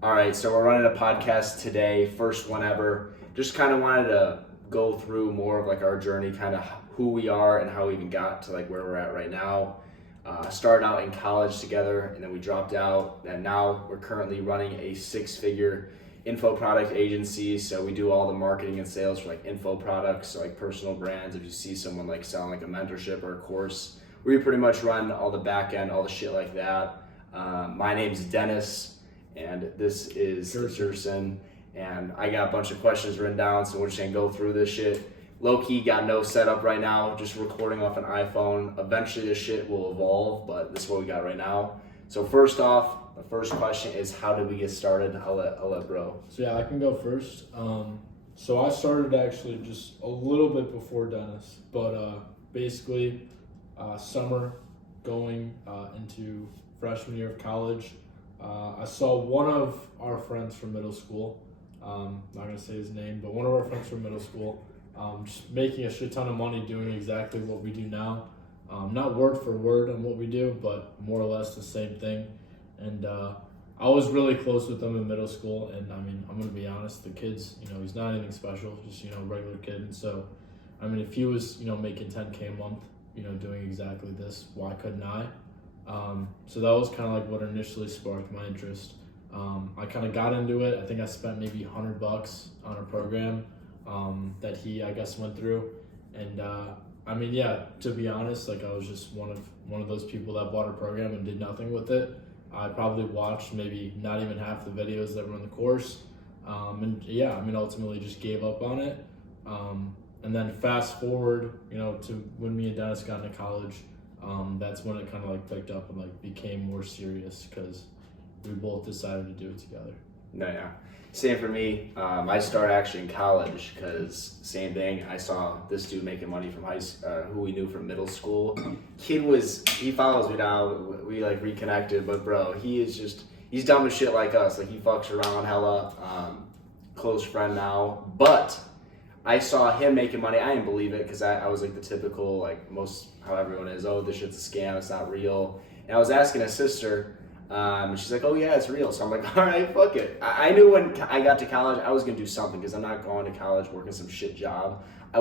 All right, so we're running a podcast today, first one ever. Just kind of wanted to go through more of like our journey, kind of who we are and how we even got to like where we're at right now. Started out in college together, and then we dropped out, and now we're currently running a six-figure info product agency. So we do all the marketing and sales for like info products, so like personal brands. If you see someone like selling like a mentorship or a course, we pretty much run all the back end, all the shit like that. My name's Dennis. And this is Jerson, and I got a bunch of questions written down, so we're just gonna go through this shit. Low-key, got no setup right now, just recording off an iPhone. Eventually this shit will evolve, but this is what we got right now. So first off, the first question is, how did we get started? I'll let bro. So yeah, I can go first. So I started actually just a little bit before Dennis, but basically summer going into freshman year of college. I saw one of our friends from middle school, not going to say his name, but one of our friends from middle school, just making a shit ton of money doing exactly what we do now. Not word for word on what we do, but more or less the same thing. And I was really close with him in middle school, and I mean, I'm going to be honest, the kid's, he's not anything special, just, regular kid. And so, I mean, if he was, making $10K a month, doing exactly this, why couldn't I? So that was kind of like what initially sparked my interest. I kind of got into it. I think I spent maybe $100 on a program that he, I guess, went through. And I mean, yeah, to be honest, like I was just one of those people that bought a program and did nothing with it. I probably watched maybe not even half the videos that were in the course. And yeah, I mean, ultimately just gave up on it. And then fast forward, to when me and Dennis got into college. That's when it kind of like picked up and like became more serious because we both decided to do it together. No, yeah. Same for me. I started actually in college because same thing. I saw this dude making money from who we knew from middle school. He follows me now. We like reconnected, but bro, he's dumb as shit like us. Like he fucks around hella. Close friend now, but I saw him making money. I didn't believe it because I was like the typical, like how everyone is, oh, this shit's a scam, it's not real. And I was asking his sister, and she's like, oh yeah, it's real. So I'm like, all right, fuck it. I knew when I got to college, I was gonna do something because I'm not going to college working some shit job. I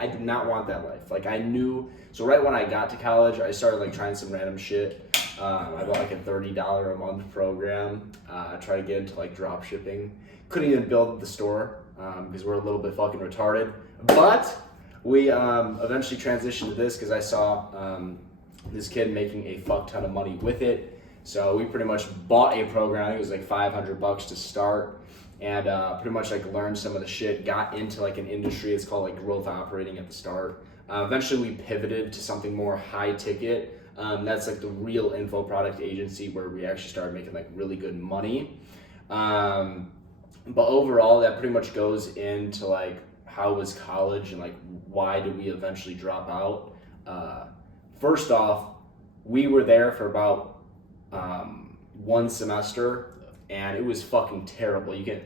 did not want that life. Like I knew, so right when I got to college, I started like trying some random shit. I bought like a $30 a month program. I tried to get into like drop shipping. Couldn't even build the store. Because we're a little bit fucking retarded, but we eventually transitioned to this because I saw this kid making a fuck ton of money with it. So we pretty much bought a program. It was like $500 to start, and pretty much like learned some of the shit. Got into like an industry. It's called like growth operating at the start. Eventually, we pivoted to something more high ticket. That's like the real info product agency where we actually started making like really good money. But overall, that pretty much goes into like how was college and like why did we eventually drop out. First off, we were there for about one semester, and it was fucking terrible. Get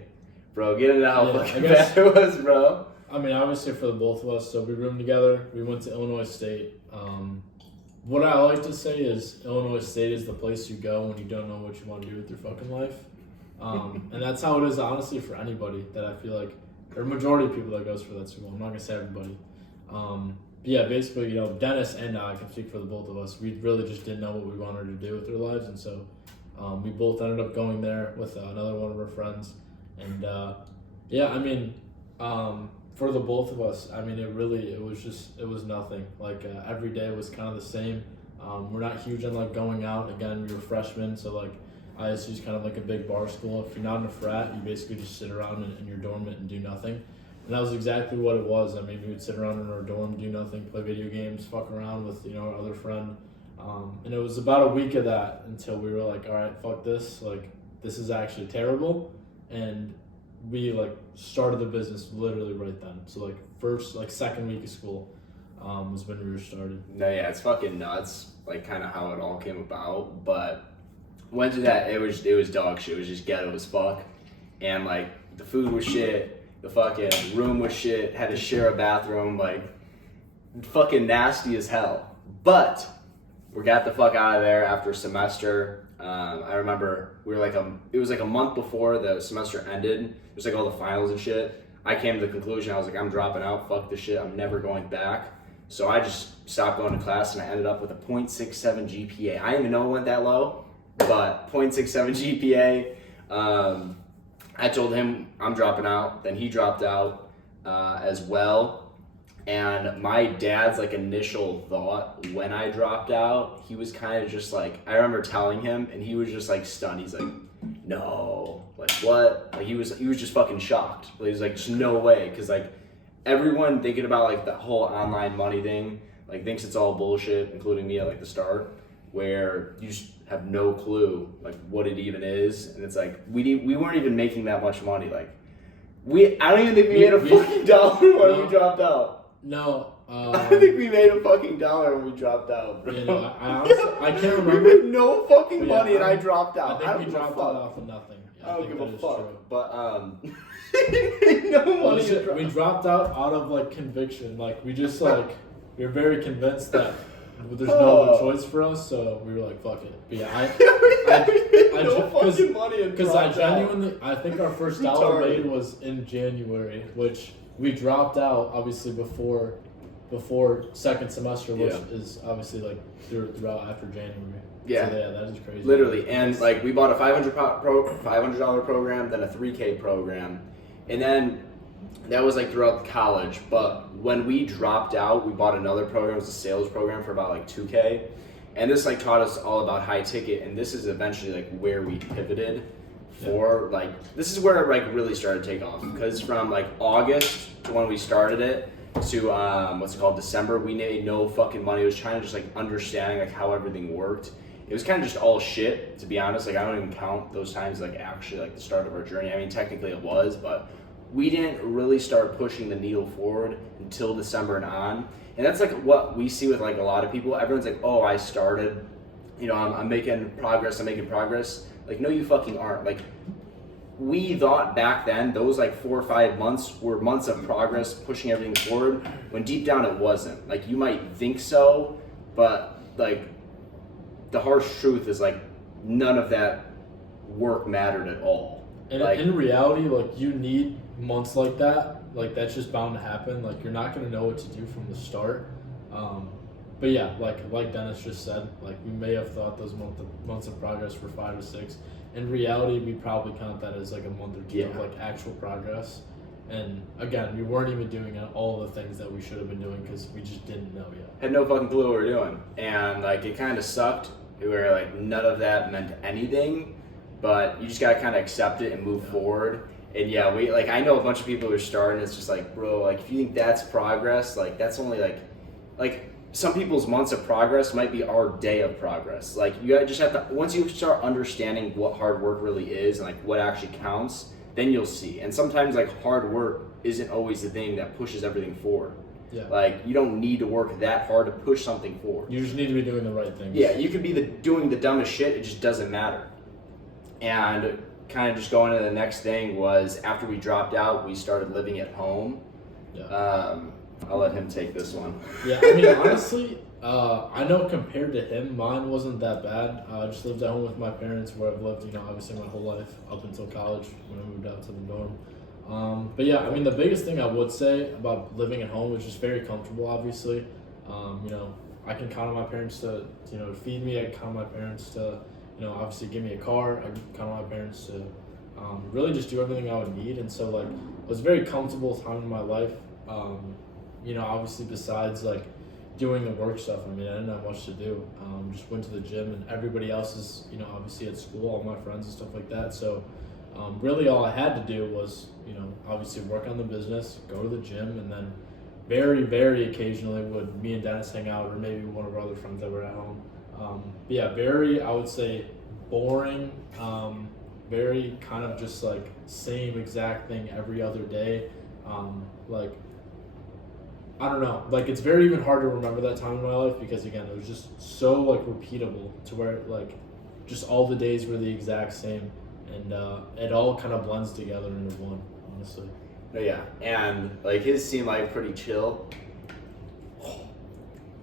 into how fucking bad it was, bro. I mean, obviously for the both of us, so we roomed together. We went to Illinois State. What I like to say is Illinois State is the place you go when you don't know what you want to do with your fucking life. And that's how it is, honestly, for anybody that I feel like, there are a majority of people that goes for that school. I'm not going to say everybody. But yeah, basically, Dennis and I can speak for the both of us. We really just didn't know what we wanted to do with our lives. And so we both ended up going there with another one of our friends. And yeah, I mean, for the both of us, I mean, it was nothing. Like every day was kind of the same. We're not huge on like going out. Again, we were freshmen, so like, ISU is kind of like a big bar school. If you're not in a frat, you basically just sit around in your dorm and do nothing. And that was exactly what it was. I mean, we would sit around in our dorm, do nothing, play video games, fuck around with, our other friend. And it was about a week of that until we were like, all right, fuck this. Like, this is actually terrible. And we, like, started the business literally right then. So, like, second week of school was when we were started. No, yeah, it's fucking nuts, like, kind of how it all came about. But went to that, it was dog shit. It was just ghetto as fuck. And like the food was shit, the fucking room was shit, had to share a bathroom, like fucking nasty as hell. But we got the fuck out of there after a semester. I remember it was like a month before the semester ended. It was like all the finals and shit. I came to the conclusion, I was like, I'm dropping out, fuck this shit, I'm never going back. So I just stopped going to class and I ended up with a .67 GPA. I didn't even know it went that low, but .67 GPA. I told him I'm dropping out, then he dropped out as well. And my dad's like initial thought when I dropped out, he was kind of just like, I remember telling him and he was just like stunned. He's like, no, like what? Like he was just fucking shocked. He was like, there's no way. Cause like everyone thinking about like the whole online money thing, like thinks it's all bullshit, including me at like the start, where you just have no clue like what it even is. And it's like, we weren't even making that much money. Like I don't even think we made a fucking dollar when we dropped out. No, I think we made a fucking dollar when we dropped out, bro. You know, I honestly, I can't remember. We made no fucking money and I dropped out. I think we dropped out off of nothing. I don't give a fuck. True. But no money. We dropped out of like conviction. Like we just like we were very convinced that there's no other choice for us, so we were like, fuck it. But yeah, we made no fucking money and because I genuinely I think our first dollar made was in January, which we dropped out obviously before second semester, which is obviously like throughout after January. Yeah. So, yeah, that is crazy. Literally, and like we bought a $500 program, then a $3K program, and then that was like throughout the college. But when we dropped out, we bought another program. It was a sales program for about like $2K, and this like taught us all about high ticket. And this is eventually like where we pivoted. Like this is where it like really started to take off, because from like August to when we started it to December, we made no fucking money. It was trying to just like understanding like how everything worked. It was kind of just all shit, to be honest. Like I don't even count those times like actually like the start of our journey. I mean, technically it was, but we didn't really start pushing the needle forward until December and on. And that's like what we see with like a lot of people. Everyone's like, oh, I started, I'm making progress. Like, no, you fucking aren't. Like, we thought back then those like 4 or 5 months were months of progress, pushing everything forward, when deep down it wasn't. Like, you might think so, but like the harsh truth is like none of that work mattered at all. And like, in reality, like you need months like that. Like that's just bound to happen. Like you're not gonna know what to do from the start. But yeah, like Dennis just said, like we may have thought those months of progress were 5 to 6. In reality, we probably count that as like a month or two of like actual progress. And again, we weren't even doing all the things that we should have been doing because we just didn't know yet. Had no fucking clue what we were doing, and like it kind of sucked. Where like none of that meant anything, but you just gotta kind of accept it and move forward. And yeah, I know a bunch of people who are starting. It's just like, bro, like if you think that's progress, like that's only like some people's months of progress might be our day of progress. Like you just have to, once you start understanding what hard work really is and like what actually counts, then you'll see. And sometimes like hard work isn't always the thing that pushes everything forward. Yeah. Like you don't need to work that hard to push something forward. You just need to be doing the right things. Yeah, you could be doing the dumbest shit, it just doesn't matter. And kind of just going to the next thing was after we dropped out, we started living at home. Yeah. I'll let him take this one. Yeah, I mean, honestly, I know compared to him, mine wasn't that bad. I just lived at home with my parents where I've lived, obviously my whole life up until college when I moved out to the dorm. But yeah, I mean, the biggest thing I would say about living at home is just very comfortable, obviously. I can count on my parents to feed me. I can count on my parents to, obviously give me a car. I can count on my parents to really just do everything I would need. And so, like, I was very comfortable time in my life. Obviously besides like doing the work stuff, I mean, I didn't have much to do. Just went to the gym and everybody else is, obviously at school, all my friends and stuff like that. So really all I had to do was, obviously work on the business, go to the gym, and then very, very occasionally would me and Dennis hang out, or maybe one of our other friends that were at home. But yeah, very, I would say boring, very kind of just like same exact thing every other day. I don't know, like it's very even hard to remember that time in my life because again, it was just so like repeatable to where like just all the days were the exact same, and it all kind of blends together into one, honestly. Yeah, and like his seemed like pretty chill.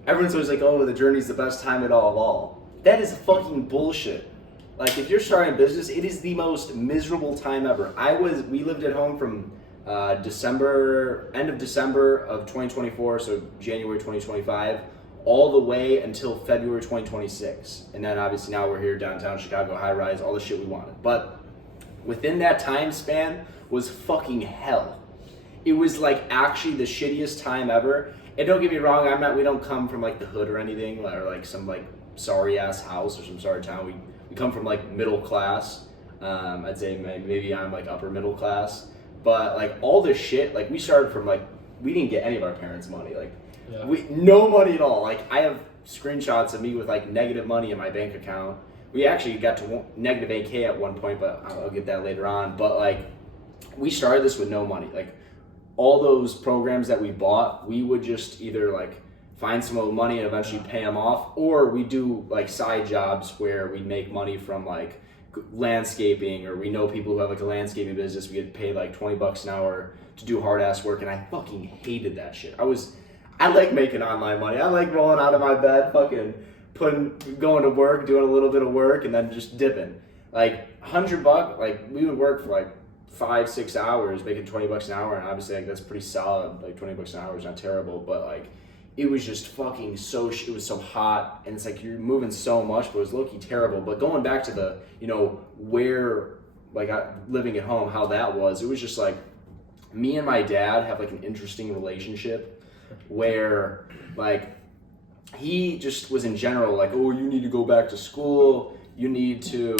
Everyone's always like, oh, the journey's the best time at all of all. That is fucking bullshit. Like if you're starting a business, it is the most miserable time ever. We lived at home from end of December of 2024, so January 2025, all the way until February 2026. And then obviously now we're here downtown Chicago, high rise, all the shit we wanted. But within that time span was fucking hell. It was like actually the shittiest time ever. And don't get me wrong, we don't come from like the hood or anything, or like some like sorry ass house or some sorry town. We come from like middle class. I'd say maybe I'm like upper middle class. But like all this shit, like we started from like, we didn't get any of our parents' money. Like no money at all. Like I have screenshots of me with like negative money in my bank account. We actually got to negative 8K at one point, but I'll get that later on. But like we started this with no money. Like all those programs that we bought, we would just either like find some old money and eventually pay them off, or we do like side jobs where we make money from like landscaping, or we know people who have like a landscaping business. We get paid like $20 an hour to do hard ass work, and I fucking hated that shit. I like making online money. I like rolling out of my bed, fucking going to work, doing a little bit of work, and then just dipping. Like $100, like we would work for like 5-6 hours, making $20 an hour, and obviously like that's pretty solid. Like $20 an hour is not terrible, but like it was just fucking it was so hot, and it's like you're moving so much, but it was low-key terrible. But going back to the, where, like living at home, how that was, it was just like, me and my dad have like an interesting relationship where like, he just was in general like, oh, you need to go back to school, you need to,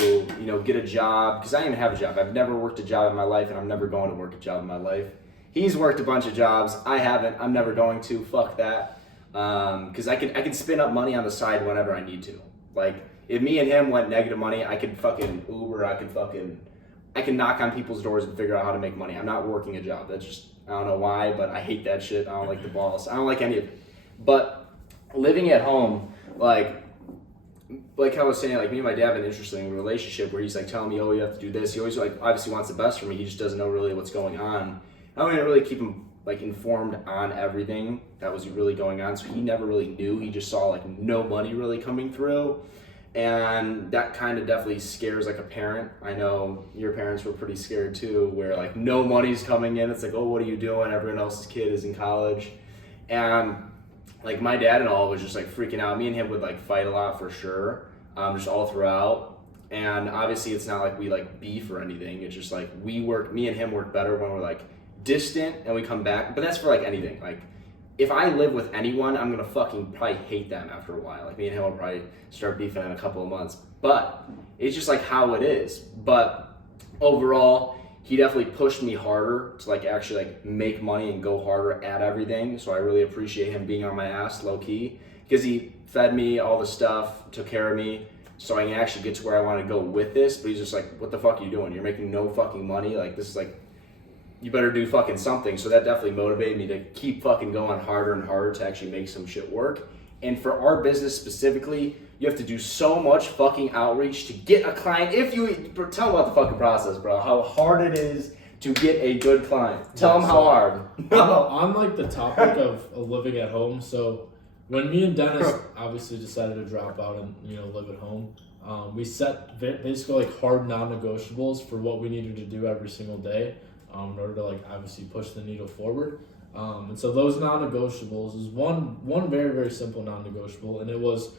get a job, because I didn't even have a job. I've never worked a job in my life, and I'm never going to work a job in my life. He's worked a bunch of jobs, I haven't, I'm never going to, fuck that. Because I can spin up money on the side whenever I need to. Like if me and him went negative money, I could fucking Uber, I can knock on people's doors and figure out how to make money. I'm not working a job. That's just, I don't know why, but I hate that shit. I don't like the boss. I don't like any of it. But living at home, like I was saying, like me and my dad have an interesting relationship where he's like telling me, oh, you have to do this. He always like obviously wants the best for me. He just doesn't know really what's going on. I don't even really keep him like informed on everything that was really going on, so he never really knew. He just saw like no money really coming through, and that kind of definitely scares like a parent. I know your parents were pretty scared too, where like no money's coming in. It's like, oh, what are you doing? Everyone else's kid is in college, and like my dad and all was just like freaking out. Me and him would like fight a lot for sure, just all throughout. And obviously it's not like we like beef or anything. It's just like me and him work better when we're like distant and we come back. But that's for like anything. Like if I live with anyone, I'm gonna fucking probably hate them after a while. Like me and him will probably start beefing in a couple of months. But it's just like how it is. But overall, he definitely pushed me harder to like actually like make money and go harder at everything. So I really appreciate him being on my ass low key, because he fed me all the stuff, took care of me, so I can actually get to where I want to go with this. But he's just like, what the fuck are you doing? You're making no fucking money. Like this is like, you better do fucking something. So that definitely motivated me to keep fucking going harder and harder to actually make some shit work. And for our business specifically, you have to do so much fucking outreach to get a client. Tell them about the fucking process, bro. How hard it is to get a good client. Tell them how hard. On like the topic of living at home, so when me and Dennis obviously decided to drop out and live at home, we set basically like hard non-negotiables for what we needed to do every single day in order to like obviously push the needle forward. And so those non-negotiables is one very, very simple non-negotiable, and it was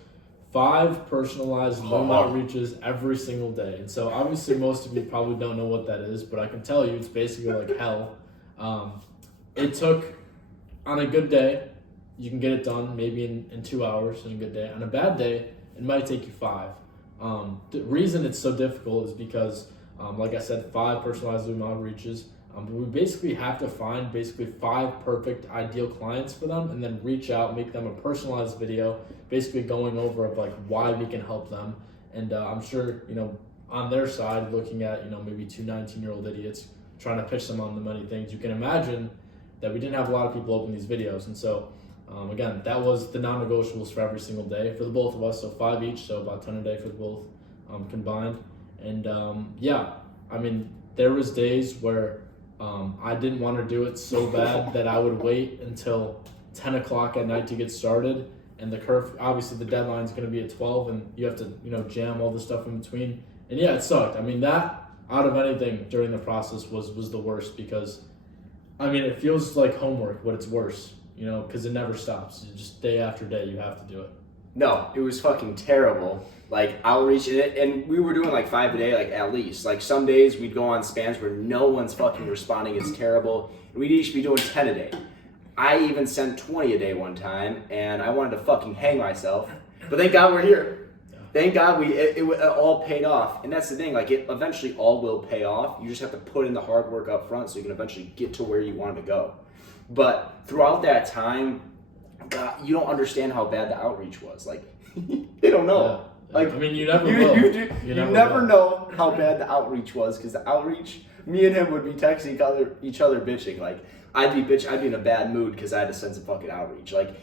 5 personalized loan outreaches every single day. And so obviously most of you probably don't know what that is, but I can tell you it's basically like hell. It took, on a good day, you can get it done maybe in 2 hours on a good day. On a bad day, it might take you 5. The reason it's so difficult is because, like I said, 5 personalized loan outreaches. We basically have to find 5 perfect ideal clients for them, and then reach out, make them a personalized video, basically going over of like why we can help them. And I'm sure, on their side, looking at, maybe 2 19-year-old idiots trying to pitch them on the money things, you can imagine that we didn't have a lot of people open these videos. And so, again, that was the non-negotiables for every single day for the both of us. So 5 each, so about 10 a day for the both combined. And there was days where I didn't want to do it so bad that I would wait until 10 o'clock at night to get started. And the curve, obviously the deadline is going to be at 12, and you have to, jam all the stuff in between. And yeah, it sucked. I mean, that out of anything during the process was the worst because, I mean, it feels like homework, but it's worse, because it never stops. Just day after day, you have to do it. No, it was fucking terrible. Like outreach, and we were doing like 5 a day, like at least. Like some days we'd go on spans where no one's fucking responding. It's terrible. And we'd each be doing 10 a day. I even sent 20 a day one time, and I wanted to fucking hang myself. But thank God we're here. Thank God it all paid off. And that's the thing, like it eventually all will pay off. You just have to put in the hard work up front so you can eventually get to where you want to go. But throughout that time, God, you don't understand how bad the outreach was. Like, they don't know. Yeah. Like, I mean, you never will. You never know how bad the outreach was, because the outreach, me and him would be texting each other bitching. Like, I'd be in a bad mood because I had to send some fucking outreach. Like,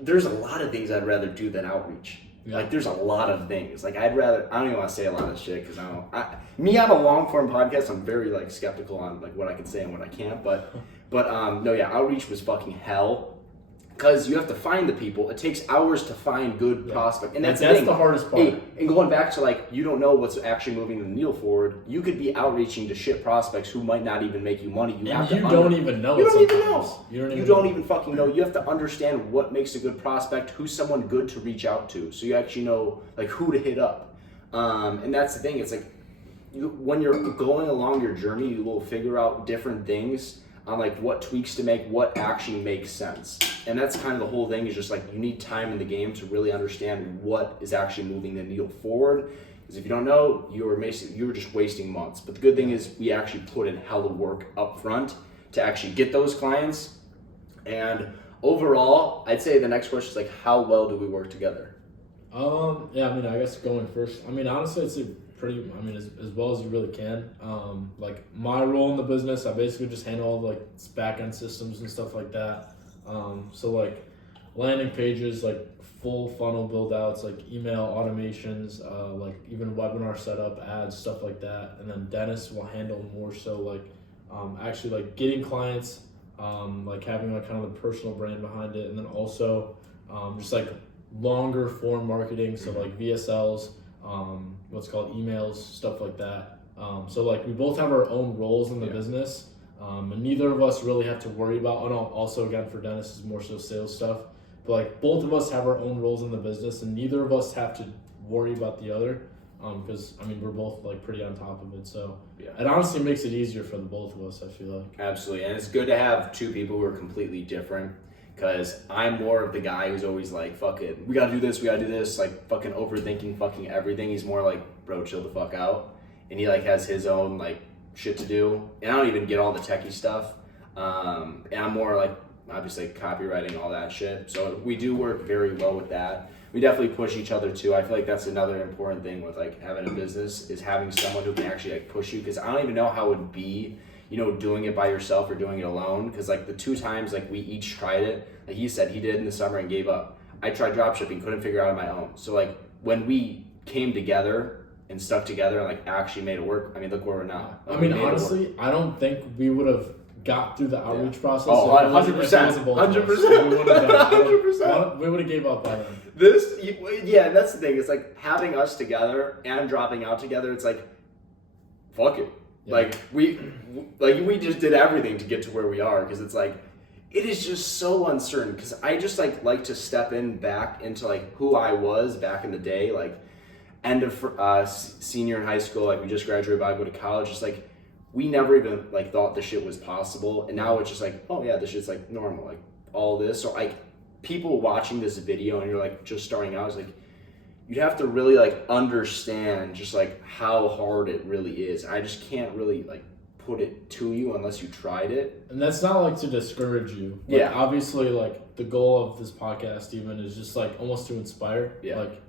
there's a lot of things I'd rather do than outreach. Yeah. Like, there's a lot of things. Like, I don't even want to say a lot of shit because on a long form podcast, I'm very like skeptical on like what I can say and what I can't. But outreach was fucking hell. Because you have to find the people. It takes hours to find good prospect. And that's the hardest part. Hey, and going back to like, you don't know what's actually moving the needle forward. You could be outreaching to shit prospects who might not even make you money. You don't even know. You don't even fucking know. You have to understand what makes a good prospect, who's someone good to reach out to. So you actually know like who to hit up. And that's the thing. It's like when you're going along your journey, you will figure out different things on like what tweaks to make, what actually makes sense. And that's kind of the whole thing, is just like you need time in the game to really understand what is actually moving the needle forward. Because if you don't know, you're just wasting months. But the good thing is we actually put in hella work up front to actually get those clients. And overall, I'd say the next question is like, how well do we work together? Yeah, I mean, I guess going first. I mean, honestly, it's as well as you really can. Like my role in the business, I basically just handle all the like back end systems and stuff like that. So like landing pages, like full funnel build outs, like email automations, like even webinar setup, ads, stuff like that. And then Dennis will handle more so like actually like getting clients, like having like kind of the personal brand behind it, and then also just like longer form marketing, so like VSLs, what's called emails, stuff like that. So like we both have our own roles in the business, and neither of us really have to worry about, also again for Dennis is more so sales stuff, but like both of us have our own roles in the business and neither of us have to worry about the other, because I mean we're both like pretty on top of it, so it honestly makes it easier for the both of us, I feel like. Absolutely. And it's good to have two people who are completely different. Because I'm more of the guy who's always like, fuck it, we gotta do this, like fucking overthinking fucking everything. He's more like, bro, chill the fuck out. And he like has his own like shit to do. And I don't even get all the techie stuff. And I'm more like, obviously copywriting, all that shit. So we do work very well with that. We definitely push each other too. I feel like that's another important thing with like having a business, is having someone who can actually like push you. Because I don't even know how it would be, doing it by yourself or doing it alone. Because like the 2 times like we each tried it, like he said he did in the summer and gave up. I tried dropshipping, couldn't figure it out on my own. So like when we came together and stuck together and like actually made it work, I mean, look where we're now. Like, I mean, honestly, I don't think we would have got through the outreach process. Oh, 100%. 100%. We would have gave up by then. That's the thing. It's like having us together and dropping out together. It's like, fuck it. Yeah. Like we just did everything to get to where we are, because it's like it is just so uncertain. Because I just like to step back into like who I was back in the day, like end of senior in high school, like we just graduated, about to go to college. Just like we never even like thought this shit was possible, and now it's just like, oh yeah, this shit's like normal, like all this. So like people watching this video and you're like just starting out, it's like you'd have to really like understand just like how hard it really is. I just can't really like put it to you unless you tried it. And that's not like to discourage you. Like, obviously like the goal of this podcast even is just like almost to inspire. Like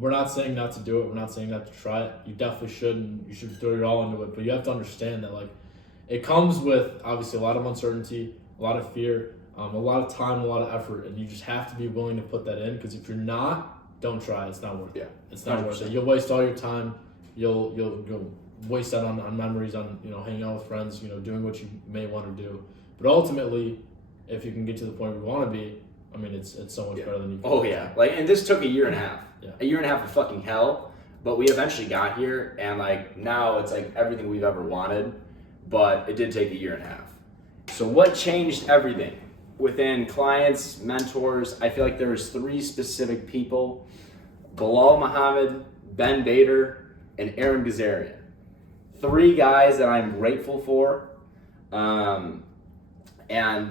we're not saying not to do it. We're not saying not to try it. You definitely should, and you should throw your all into it. But you have to understand that like it comes with obviously a lot of uncertainty, a lot of fear, a lot of time, a lot of effort, and you just have to be willing to put that in. Because if you're not, don't try. It's not worth it. It's not 100%. Worth it. You'll waste all your time. You'll waste that on memories, on hanging out with friends, doing what you may want to do. But ultimately, if you can get to the point where you want to be, I mean, it's so much better than you can. Oh yeah, like, and this took a year and a half. A year and a half of fucking hell. But we eventually got here, and like now it's like everything we've ever wanted, but it did take a year and a half. So what changed everything? Within clients, mentors, I feel like there was 3 specific people: Bilal Muhammad, Ben Bader, and Aaron Gazarian. 3 guys that I'm grateful for. And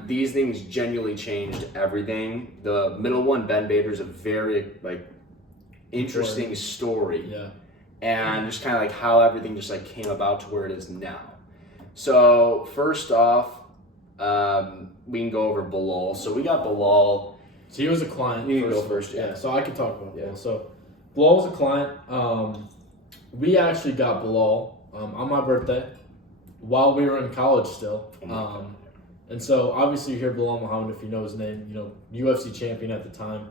these things genuinely changed everything. The middle one, Ben Bader, is a very like interesting story. Yeah. And just kind of like how everything just like came about to where it is now. So first off, we can go over Bilal. So we got Bilal. So he was a client. You can go first, yeah. So I can talk about Bilal. So Bilal was a client. We actually got Bilal on my birthday while we were in college still. And so obviously you hear Bilal Muhammad if you know his name, you know, UFC champion at the time.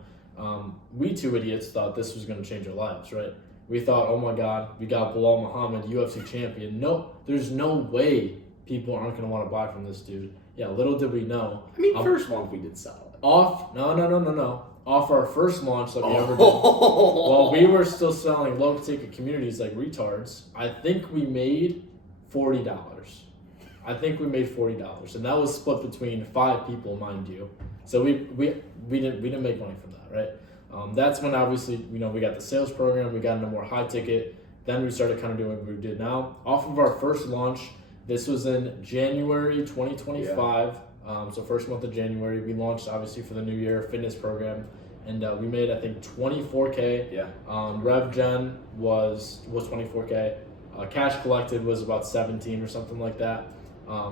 We 2 idiots thought this was going to change our lives, right? We thought, oh my God, we got Bilal Muhammad, UFC champion. No, there's no way people aren't going to want to buy from this dude. Yeah, little did we know. I mean, first month we did solid. No. Off our first launch that we ever did, while we were still selling low ticket communities like retards, I think we made $40. And that was split between 5 people, mind you. So we didn't make money from that, right? That's when obviously, you know, we got the sales program, we got into more high ticket. Then we started kind of doing what we did now. Off of our first launch, this was in January 2025. So first month of January, we launched obviously for the new year fitness program, and we made I think 24K. Yeah. Rev Gen was 24K. Cash collected was about 17 or something like that.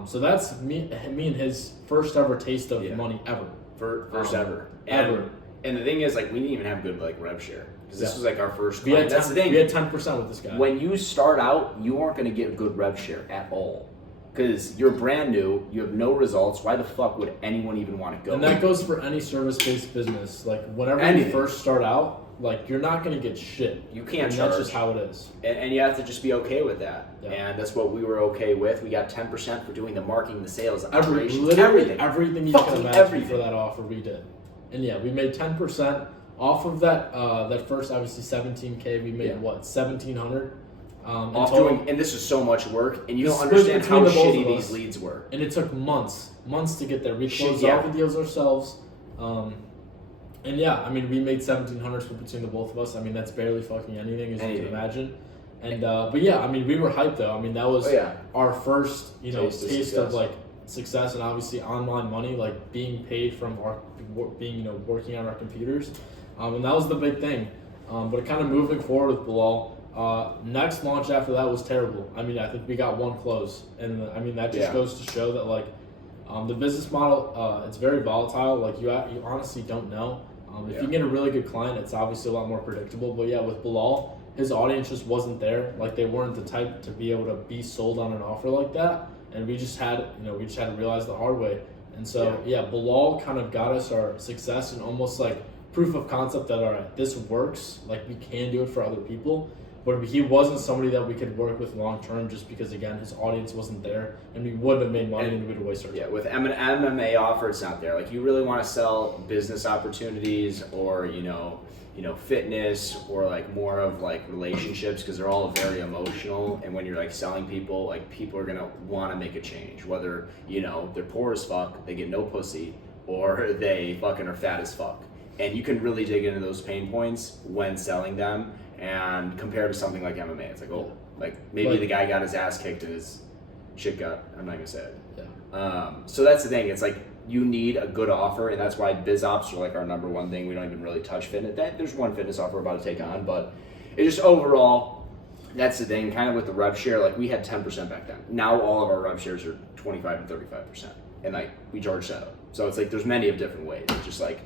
So that's me and his first ever taste of money ever. First ever. Ever. And the thing is, like, we didn't even have good like rev share because this was like our first. We had That's the thing. We had 10% with this guy. When you start out, you aren't going to get good rev share at all because you're brand new. You have no results. Why the fuck would anyone even want to go? And that goes for any service-based business. Like whenever you first start out, like you're not going to get shit. You can't and charge. That's just how it is. And you have to just be okay with that. Yeah. And that's what we were okay with. We got 10% for doing the marketing, the sales, the operations, literally everything you can imagine everything. for that offer we did. And yeah, we made 10% off of that. That first obviously 17K. We made what 1,700. And this is so much work, and you don't understand how shitty these leads were. And it took months to get there. We closed all the deals ourselves. And yeah, I mean, we made 1,700 between the both of us. I mean, that's barely fucking anything, as you can imagine. And but yeah, I mean, we were hyped though. I mean, that was our first, you know, taste of like success, and obviously online money, like being paid from our working on our computers, and that was the big thing. But kind of moving forward with Bilal, next launch after that was terrible. I mean, I think we got 1 close, and I mean that just goes to show that like the business model, it's very volatile. Like you honestly don't know. If you get a really good client, it's obviously a lot more predictable. But yeah, with Bilal, his audience just wasn't there. Like they weren't the type to be able to be sold on an offer like that. And we just had, to realize the hard way. And so Bilal kind of got us our success and almost like proof of concept that all right, this works. Like we can do it for other people. But he wasn't somebody that we could work with long term, just because again his audience wasn't there, and we wouldn't have made money and we'd have wasted our time. Yeah, with an MMA offer, it's not there. Like you really want to sell business opportunities, or fitness, or like more of like relationships, because they're all very emotional. And when you're like selling people, like people are gonna want to make a change, whether they're poor as fuck, they get no pussy, or they fucking are fat as fuck. And you can really dig into those pain points when selling them. And compared to something like MMA, it's like, maybe the guy got his ass kicked and his shit got, I'm not gonna say it. Yeah. So that's the thing. It's like you need a good offer, and that's why biz ops are like our number one thing. We don't even really touch fitness. There's one fitness offer we're about to take on, but it just overall, that's the thing. Kind of with the rev share, like we had 10% back then. Now all of our rev shares are 25 and 35%, and like we charge setup. So it's like there's many of different ways. It's just like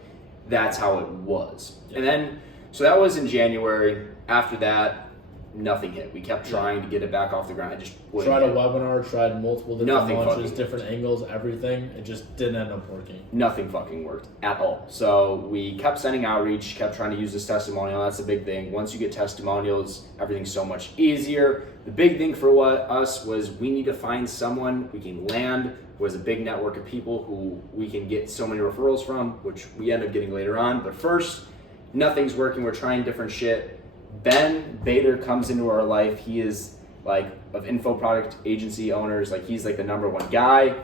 that's how it was. Yeah. And then so that was in January. After that, nothing hit. We kept trying to get it back off the ground. It just wouldn't tried a hit. Webinar, tried multiple different launches, different worked. Angles, everything. It just didn't end up working. Nothing fucking worked at all. So we kept sending outreach, kept trying to use this testimonial. That's the big thing. Once you get testimonials, everything's so much easier. The big thing for us was we need to find someone we can land who has a big network of people who we can get so many referrals from, which we end up getting later on. But first, nothing's working. We're trying different shit. Ben Bader comes into our life. He is like of info product agency owners. Like he's like the number one guy.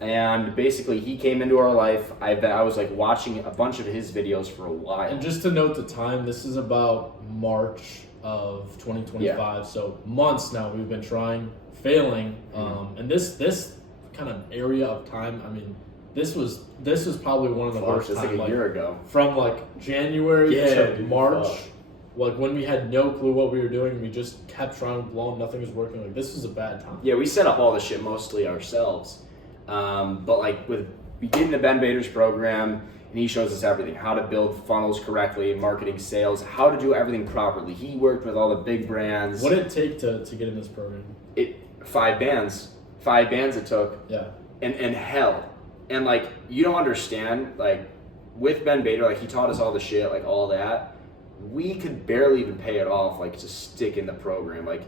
And basically, he came into our life. I was like watching a bunch of his videos for a while. And just to note the time, this is about March of 2025. So months now we've been trying, failing. And this kind of area of time, I mean, this was probably one of the worst times. Like a year ago. From like January to March. Like when we had no clue what we were doing, we just kept trying to blow, nothing was working. Like this was a bad time. Yeah, we set up all the shit mostly ourselves. But like we get into Ben Bader's program, and he shows us everything: how to build funnels correctly, marketing, sales, how to do everything properly. He worked with all the big brands. What did it take to get in this program? 5 bands it took. Yeah. And hell, and like you don't understand. Like with Ben Bader, like he taught us all the shit, like all that. We could barely even pay it off, like to stick in the program. Like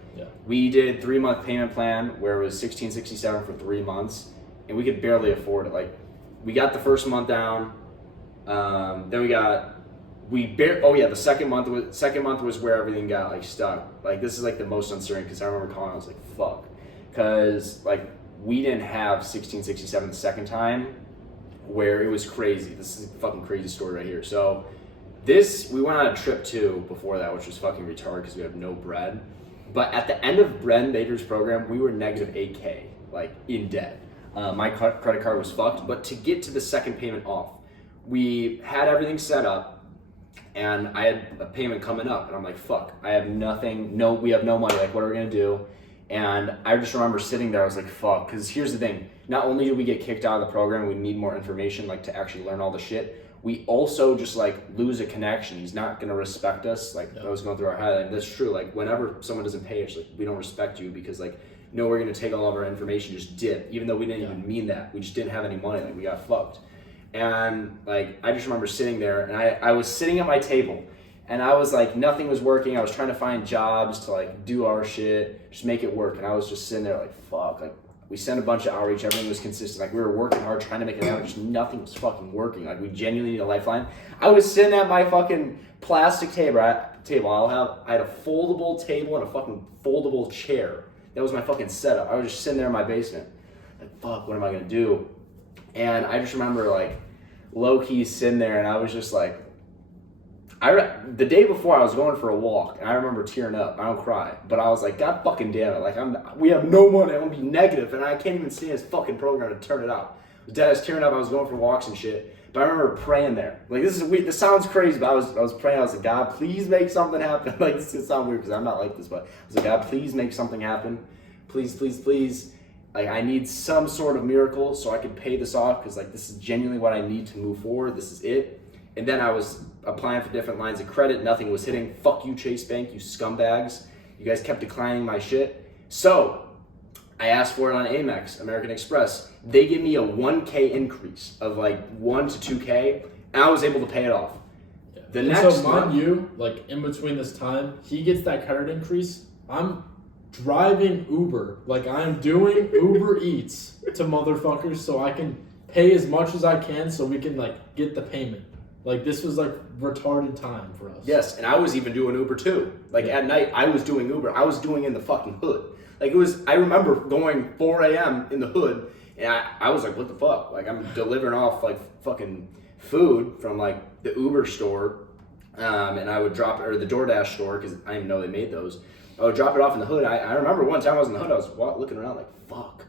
we did 3-month payment plan where it was $16.67 for 3 months. And we could barely afford it. Like, we got the first month down. Then the second month was where everything got like stuck. Like this is like the most uncertain because I remember calling. I was like, fuck, because like we didn't have 1667 the second time, where it was crazy. This is a fucking crazy story right here. So we went on a trip too before that, which was fucking retarded because we have no bread. But at the end of Ben Bader's program, we were negative $8K, like in debt. My credit card was fucked, but to get to the second payment off, we had everything set up, and I had a payment coming up, and I'm like, fuck, I have nothing, we have no money, like, what are we gonna do? And I just remember sitting there, I was like, fuck, because here's the thing, not only did we get kicked out of the program, we need more information, like, to actually learn all the shit, we also just, like, lose a connection. He's not gonna respect us, like, that was going through our head, and that's true, like, whenever someone doesn't pay us, like, we don't respect you, because, like, no, we're gonna take all of our information, just dip, even though we didn't even mean that. We just didn't have any money, like we got fucked. And like I just remember sitting there, and I was sitting at my table, and I was like, nothing was working. I was trying to find jobs to like do our shit, just make it work. And I was just sitting there like, fuck. Like we sent a bunch of outreach, everything was consistent. Like we were working hard trying to make it happen, just nothing was fucking working. Like we genuinely need a lifeline. I was sitting at my fucking plastic table. I had a foldable table and a fucking foldable chair. That was my fucking setup. I was just sitting there in my basement. Like, fuck, what am I gonna do? And I just remember like low-key sitting there, and I was just like, the day before I was going for a walk, and I remember tearing up. I don't cry, but I was like, God fucking damn it. Like we have no money, I'm gonna be negative, and I can't even see this fucking program to turn it out. I was dead, I was tearing up, I was going for walks and shit. But I remember praying there. Like this is weird. This sounds crazy, but I was praying. I was like, God, please make something happen. Like this is sound weird because I'm not like this, but I was like, God, please make something happen. Please, please, please. Like I need some sort of miracle so I can pay this off because like this is genuinely what I need to move forward. This is it. And then I was applying for different lines of credit. Nothing was hitting. Fuck you, Chase Bank, you scumbags. You guys kept declining my shit. So I asked for it on Amex, American Express. They gave me a 1K increase of like 1 to 2K, and I was able to pay it off. Yeah. The and next so mind you, like in between this time, he gets that credit increase. I'm driving Uber, like I'm doing Uber Eats to motherfuckers so I can pay as much as I can so we can like get the payment. Like this was like retarded time for us. Yes, and I was even doing Uber too. Like at night, I was doing Uber. I was doing in the fucking hood. Like it was, I remember going 4 a.m. in the hood, and I was like, what the fuck? Like I'm delivering off like fucking food from like the Uber store, and I would drop it, or the DoorDash store, because I didn't know they made those. I would drop it off in the hood. I remember one time I was in the hood, I was looking around like, fuck.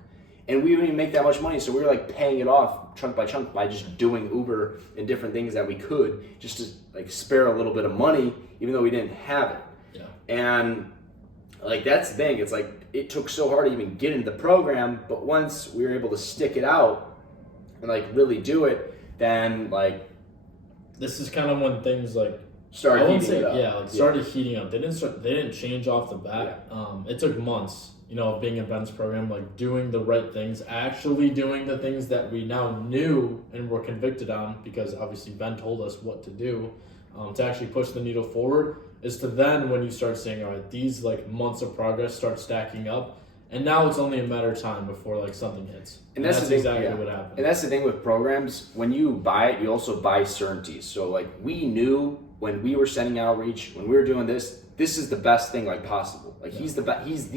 And we didn't even make that much money, so we were like paying it off chunk by chunk by just doing Uber and different things that we could, just to like spare a little bit of money, even though we didn't have it. Yeah. And like that's the thing, it's like it took so hard to even get into the program, but once we were able to stick it out and like really do it, then like this is kind of when things like started heating up. Yeah, like started heating up. They didn't change off the bat. Yeah. It took months, you know, being in Ben's program, like doing the right things, actually doing the things that we now knew and were convicted on, because obviously Ben told us what to do, to actually push the needle forward, is to then when you start saying, all right, these like months of progress start stacking up, and now it's only a matter of time before like something hits. And that's exactly what happened. And that's the thing with programs, when you buy it, you also buy certainty. So like we knew when we were sending outreach, when we were doing this is the best thing like possible. Like he's the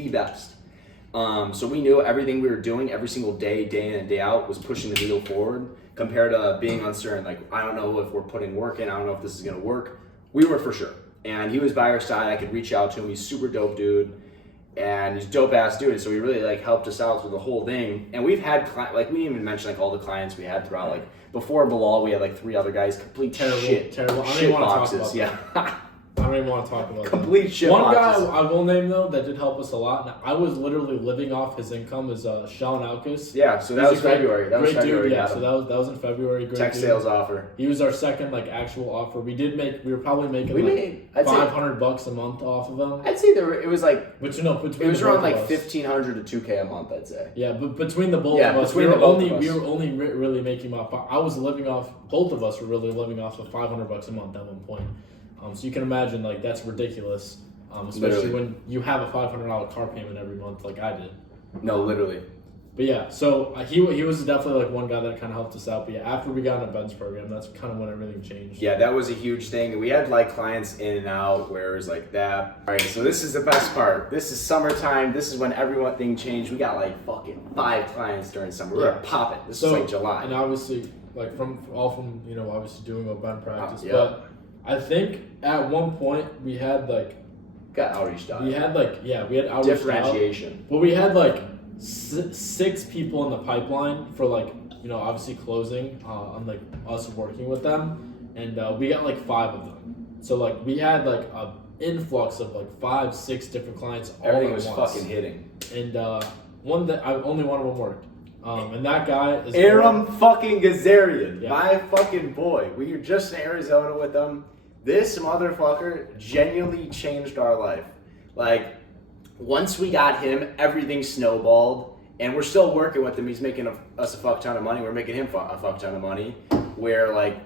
best. So we knew everything we were doing every single day in and day out was pushing the needle forward compared to being uncertain. Like, I don't know if we're putting work in. I don't know if this is going to work. We were for sure. And he was by our side. I could reach out to him. He's super dope dude. And he's dope ass dude. So he really like helped us out through the whole thing. And we've had, like, we didn't even mention like all the clients we had throughout. Like before Bilal, we had like 3 other guys, complete Terrible. shit I don't shit even want boxes. to talk about Yeah. I don't even want to talk about Complete shit One boxes. guy I will name though that did help us a lot. And I was literally living off his income is Sean Alkus. Yeah, so that was February. That was February. Dude, yeah, so that was in February. Great tech dude. sales offer. He was our second like actual offer. We were probably making I'd say $500 a month off of him. It was like But between it was the around both like of us. $1,500 to $2,000 a month, I'd say. Yeah, but between the both of us, we were only really making off. I was living off. Both of us were really living off of $500 a month at one point. So you can imagine like that's ridiculous. Especially Literally. when you have a $500 car payment every month, like I did. No, literally. But yeah, so he was definitely like one guy that kind of helped us out. But yeah, after we got into Ben's program, that's kind of when everything changed. Yeah, that was a huge thing. We had like clients in and out where it was like that. All right, so this is the best part. This is summertime. This is when everything changed. We got like fucking 5 clients during summer. We were popping. This is like July. And obviously, like from obviously doing a Ben practice. Yeah. But I think at one point we had like. Got outreach done. We had outreach differentiation. Well, we had like 6 people in the pipeline for like obviously closing on like us working with them, and we got like 5 of them. So like we had like a influx of like 5-6 different clients. Everything was once. fucking hitting. And only one of them worked. And that guy is Aram fucking Gazarian, Yeah. my fucking boy. We were just in Arizona with him. This motherfucker genuinely changed our life. Like, once we got him, everything snowballed, and we're still working with him. He's making us a fuck ton of money. We're making him a fuck ton of money. Where, like,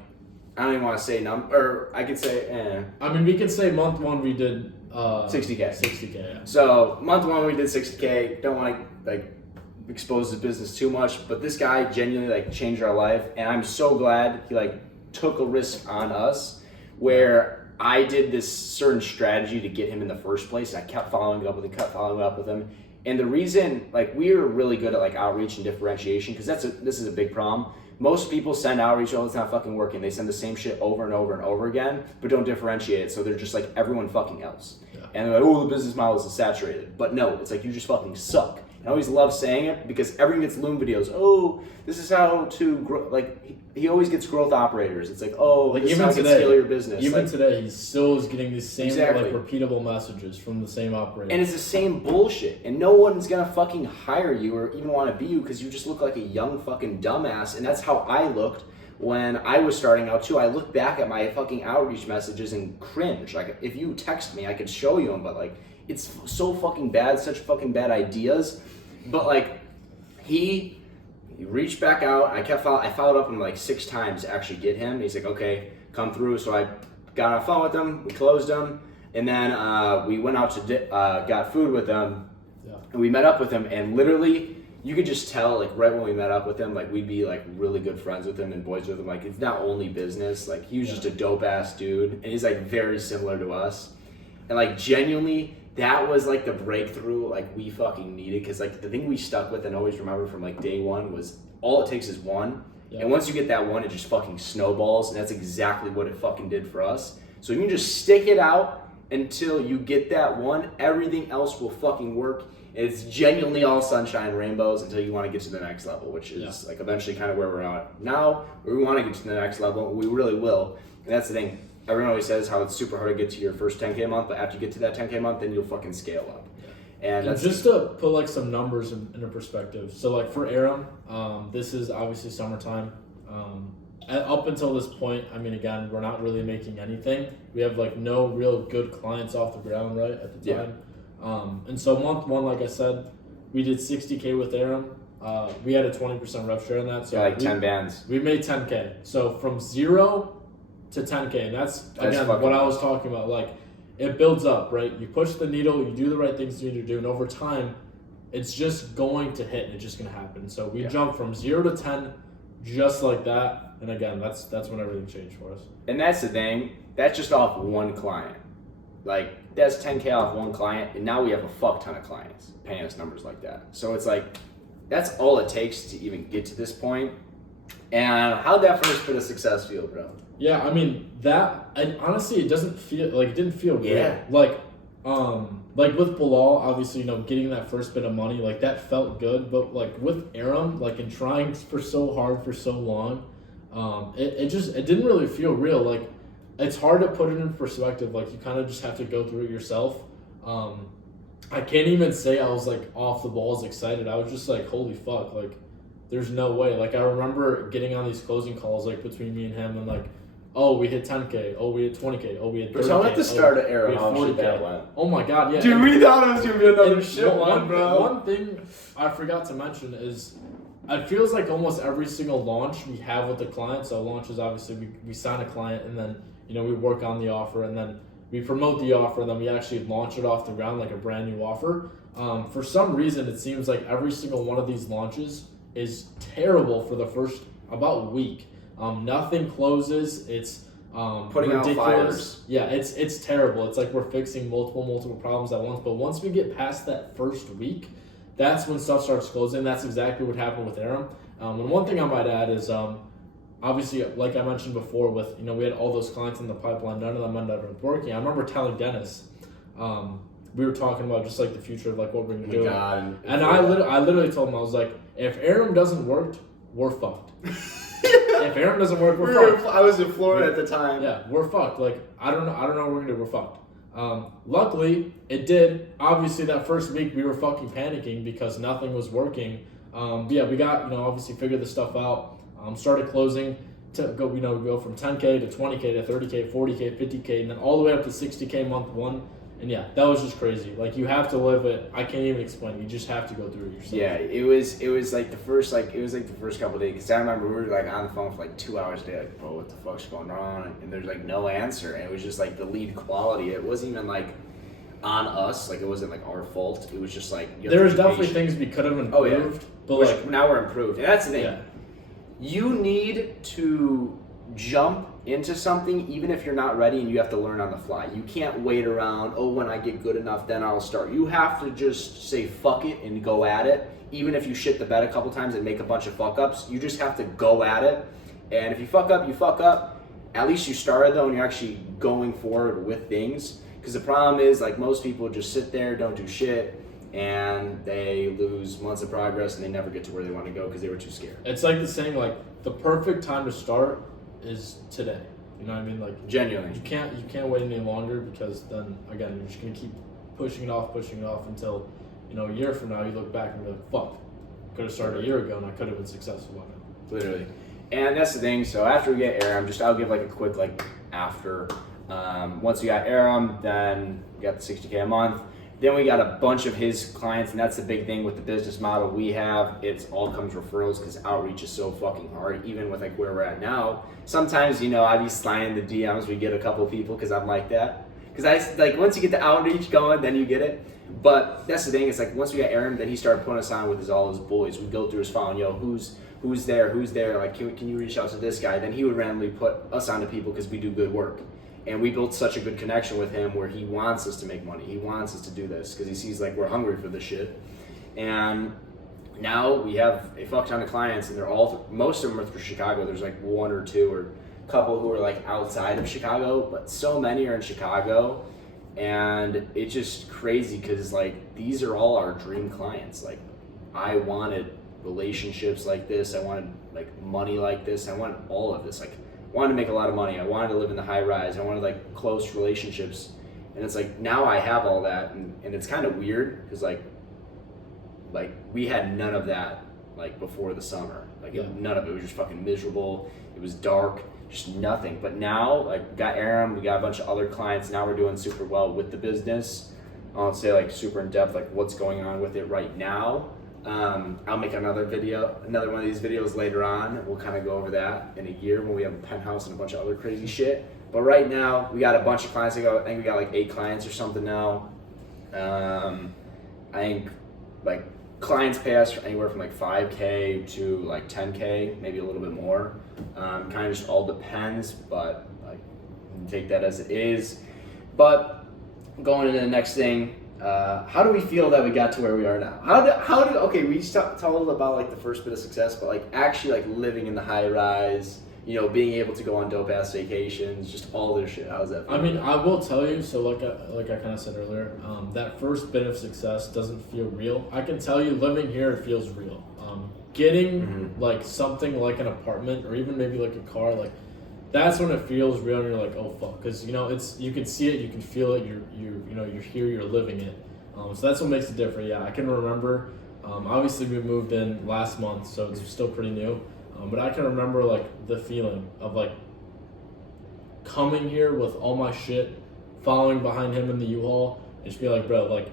I don't even want to say or I could say, I mean, we could say month 1 we did 60K. 60K, yeah. So, month 1 we did 60K. Don't want to, like, expose his business too much, but this guy genuinely, like, changed our life, and I'm so glad he, like, took a risk on us. Where I did this certain strategy to get him in the first place, and I kept following up with him. And the reason, like, we were really good at like outreach and differentiation, because this is a big problem. Most people send outreach, oh, it's not fucking working. They send the same shit over and over and over again, but don't differentiate it. So they're just like everyone fucking else. Yeah. And they're like, oh, the business model is saturated. But no, it's like you just fucking suck. I always love saying it because everyone gets Loom videos. Oh, this is how to grow. Like he always gets growth operators. It's like, oh, like this is how to scale your business. Even like, today, he still is getting these same exactly. like repeatable messages from the same operator. And it's the same bullshit. And no one's gonna fucking hire you or even want to be you because you just look like a young fucking dumbass. And that's how I looked when I was starting out too. I look back at my fucking outreach messages and cringe. Like if you text me, I could show you them, but like it's so fucking bad, such fucking bad ideas. But like he reached back out. I followed up him like 6 times to actually get him. He's like, okay, come through. So I got on the phone with him. We closed him, and then we went out to got food with him. Yeah. And we met up with him, and literally you could just tell like right when we met up with him, like we'd be like really good friends with him and boys with him. Like it's not only business. Like he was just a dope ass dude, and he's like very similar to us, and like genuinely. That was like the breakthrough like we fucking needed, because like the thing we stuck with and always remember from like day one was all it takes is one. Yeah. And once you get that one, it just fucking snowballs, and that's exactly what it fucking did for us. So you can just stick it out until you get that one, everything else will fucking work. It's genuinely all sunshine and rainbows until you want to get to the next level, which is like eventually kind of where we're at now. We want to get to the next level, we really will. And that's the thing. Everyone always says how it's super hard to get to your first 10K a month, but after you get to that 10K a month, then you'll fucking scale up. And that's just to put like some numbers in a perspective. So like for Aram, this is obviously summertime. Up until this point, I mean, again, we're not really making anything. We have like no real good clients off the ground right at the time. And so month 1, like I said, we did 60K with Aram. We had a 20% rev share on that. So like 10 bands. We made 10K. So from 0 to 10K, and that's again what I was talking about. Like it builds up, right? You push the needle, you do the right things you need to do, and over time, it's just going to hit. And it's just going to happen. So we jumped from 0 to 10 just like that. And again, that's when everything changed for us. And that's the thing. That's just off one client. Like, that's 10K off one client, and now we have a fuck ton of clients paying us numbers like that. So it's like, that's all it takes to even get to this point. And how'd that first bit of success feel, bro? Yeah, I mean that. And honestly, it didn't feel Yeah. real. Like with Bilal, obviously, getting that first bit of money, like that felt good. But like with Aram, like in trying for so hard for so long, it didn't really feel real. Like it's hard to put it in perspective. Like you kind of just have to go through it yourself. I can't even say I was like off the balls excited. I was just like, holy fuck, like there's no way. Like I remember getting on these closing calls like between me and him and like, oh, we hit 10K, oh, we hit 20K, oh, we hit 30K. So at the start of Aram, we hit how shit 40K. that went. Oh my god, yeah. Dude, we thought it was gonna be another and shit one, bro. One thing I forgot to mention is it feels like almost every single launch we have with the client. So launch is obviously we sign a client and then we work on the offer and then we promote the offer and then we actually launch it off the ground like a brand new offer. For some reason, it seems like every single one of these launches is terrible for the first about week. Nothing closes. It's putting ridiculous. out fires. Yeah, it's terrible. It's like we're fixing multiple problems at once. But once we get past that first week, that's when stuff starts closing. That's exactly what happened with Aram. And one thing I might add is obviously, like I mentioned before, with we had all those clients in the pipeline. None of them ended up working. I remember telling Dennis, we were talking about just like the future of like what we're gonna do. And I literally told him, I was like, if Aram doesn't work, we're fucked. If Aram doesn't work, we're fucked. I was in Florida at the time. Yeah, we're fucked. Like I don't know what we're gonna do. We're fucked. Luckily, it did. Obviously, that first week we were fucking panicking because nothing was working. Yeah, we got obviously figured this stuff out. Started closing to go. We go from 10K to 20K to 30K, 40K, 50K, and then all the way up to 60K month one. And yeah, that was just crazy. Like you have to live it. I can't even explain it. You just have to go through it yourself. Yeah, it was like the first couple of days. Cause I remember we were like on the phone for like 2 hours a day. Like, bro, what the fuck's going on? And there's like no answer. And it was just like the lead quality. It wasn't even like on us. Like it wasn't like our fault. It was just like there was definitely things we could have improved. Oh yeah, but which like now we're improved. And that's the thing. Yeah. You need to jump into something even if you're not ready and you have to learn on the fly. You can't wait around, when I get good enough then I'll start. You have to just say fuck it and go at it. Even if you shit the bed a couple times and make a bunch of fuck ups, you just have to go at it. And if you fuck up, you fuck up. At least you started though and you're actually going forward with things. Because the problem is like most people just sit there, don't do shit, and they lose months of progress and they never get to where they want to go because they were too scared. It's like the saying, like the perfect time to start is today. You know what I mean? Like genuinely, you can't wait any longer because then again you're just gonna keep pushing it off until a year from now you look back and be like, fuck, could have started a year ago and I could have been successful by now. Literally. And that's the thing. So after we get Aram, I'll give like a quick after. Once we got Aram, then we got the 60K a month. Then we got a bunch of his clients, and that's the big thing with the business model we have. It's all comes referrals because outreach is so fucking hard, even with like where we're at now. Sometimes, I'd be sliding the DMs, we get a couple people because I'm like that. Because I like once you get the outreach going, then you get it. But that's the thing, it's like once we got Aaron, then he started putting us on with all his boys. We'd go through his phone, who's there, like can you reach out to this guy? Then he would randomly put us on to people because we do good work. And we built such a good connection with him where he wants us to make money. He wants us to do this because he sees like we're hungry for this shit. And now we have a fuck ton of clients and most of them are through Chicago. There's like one or two or a couple who are like outside of Chicago, but so many are in Chicago. And it's just crazy because like these are all our dream clients. Like I wanted relationships like this. I wanted like money like this. I wanted all of this. Like wanted to make a lot of money. I wanted to live in the high rise. I wanted like close relationships. And it's like now I have all that and it's kind of weird because like we had none of that like before the summer. Like none of it. It was just fucking miserable. It was dark, just nothing. But now like we got Aram, we got a bunch of other clients. Now we're doing super well with the business. I won't say like super in depth like what's going on with it right now. I'll make another one of these videos later on. We'll kind of go over that in a year when we have a penthouse and a bunch of other crazy shit. But right now, we got a bunch of clients. I think we got like 8 clients or something now. I think like clients pay us anywhere from like 5K to like 10K, maybe a little bit more. Kind of just all depends, but like take that as it is. But going into the next thing, how do we feel that we got to where we are now? Okay, we talked about like the first bit of success, but like actually like living in the high rise, you know, being able to go on dope ass vacations, just all this shit. How's that feel? I mean, I will tell you. So, like I kind of said earlier, that first bit of success doesn't feel real. I can tell you, living here, it feels real. Getting like something like an apartment or even maybe like a car, like that's when it feels real, and you're like, oh fuck, because you know you can see it, you can feel it. You're here, you're living it. So that's what makes it different. Yeah, I can remember. Obviously, we moved in last month, so it's still pretty new. But I can remember like the feeling of like coming here with all my shit, following behind him in the U-Haul, and just be like, bro, like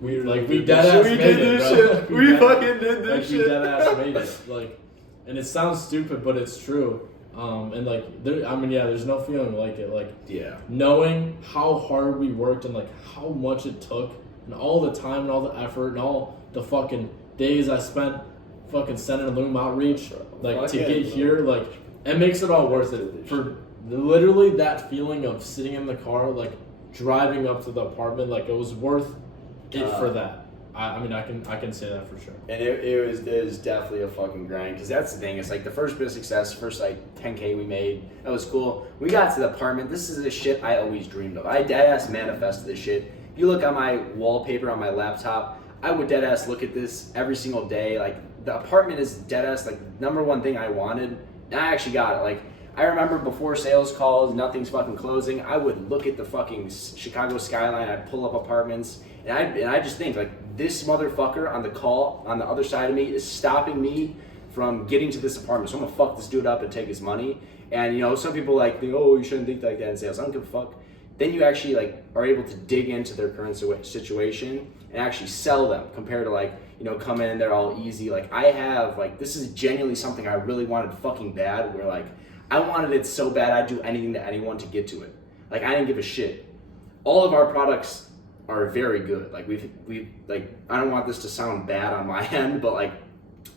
we dead ass made it, bro. We fucking did this shit. We dead ass made it. Like, and it sounds stupid, but it's true. And like, there's no feeling like it. Like, yeah, knowing how hard we worked and like how much it took, and all the time and all the effort and all the fucking days I spent fucking sending Loom outreach, like to get here, like it makes it all worth it. For literally that feeling of sitting in the car, like driving up to the apartment, like it was worth it for that. I mean, I can say that for sure. And it was definitely a fucking grind, because that's the thing. It's like the first bit of success, first like 10K we made. That was cool. We got to the apartment. This is the shit I always dreamed of. I deadass manifested this shit. If you look on my wallpaper on my laptop, I would deadass look at this every single day. Like the apartment is deadass like number one thing I wanted, and I actually got it. Like I remember before sales calls, nothing's fucking closing, I would look at the fucking Chicago skyline. I'd pull up apartments, and I just think like this motherfucker on the call on the other side of me is stopping me from getting to this apartment. So I'm gonna fuck this dude up and take his money. And you know, some people like think, oh, you shouldn't think like that in sales. I don't give a fuck. Then you actually like are able to dig into their current situation and actually sell them, compared to like, you know, come in, they're all easy. Like I have like, this is genuinely something I really wanted fucking bad, where like I wanted it so bad I'd do anything to anyone to get to it. Like I didn't give a shit. All of our products are very good. Like we've like, I don't want this to sound bad on my end, but like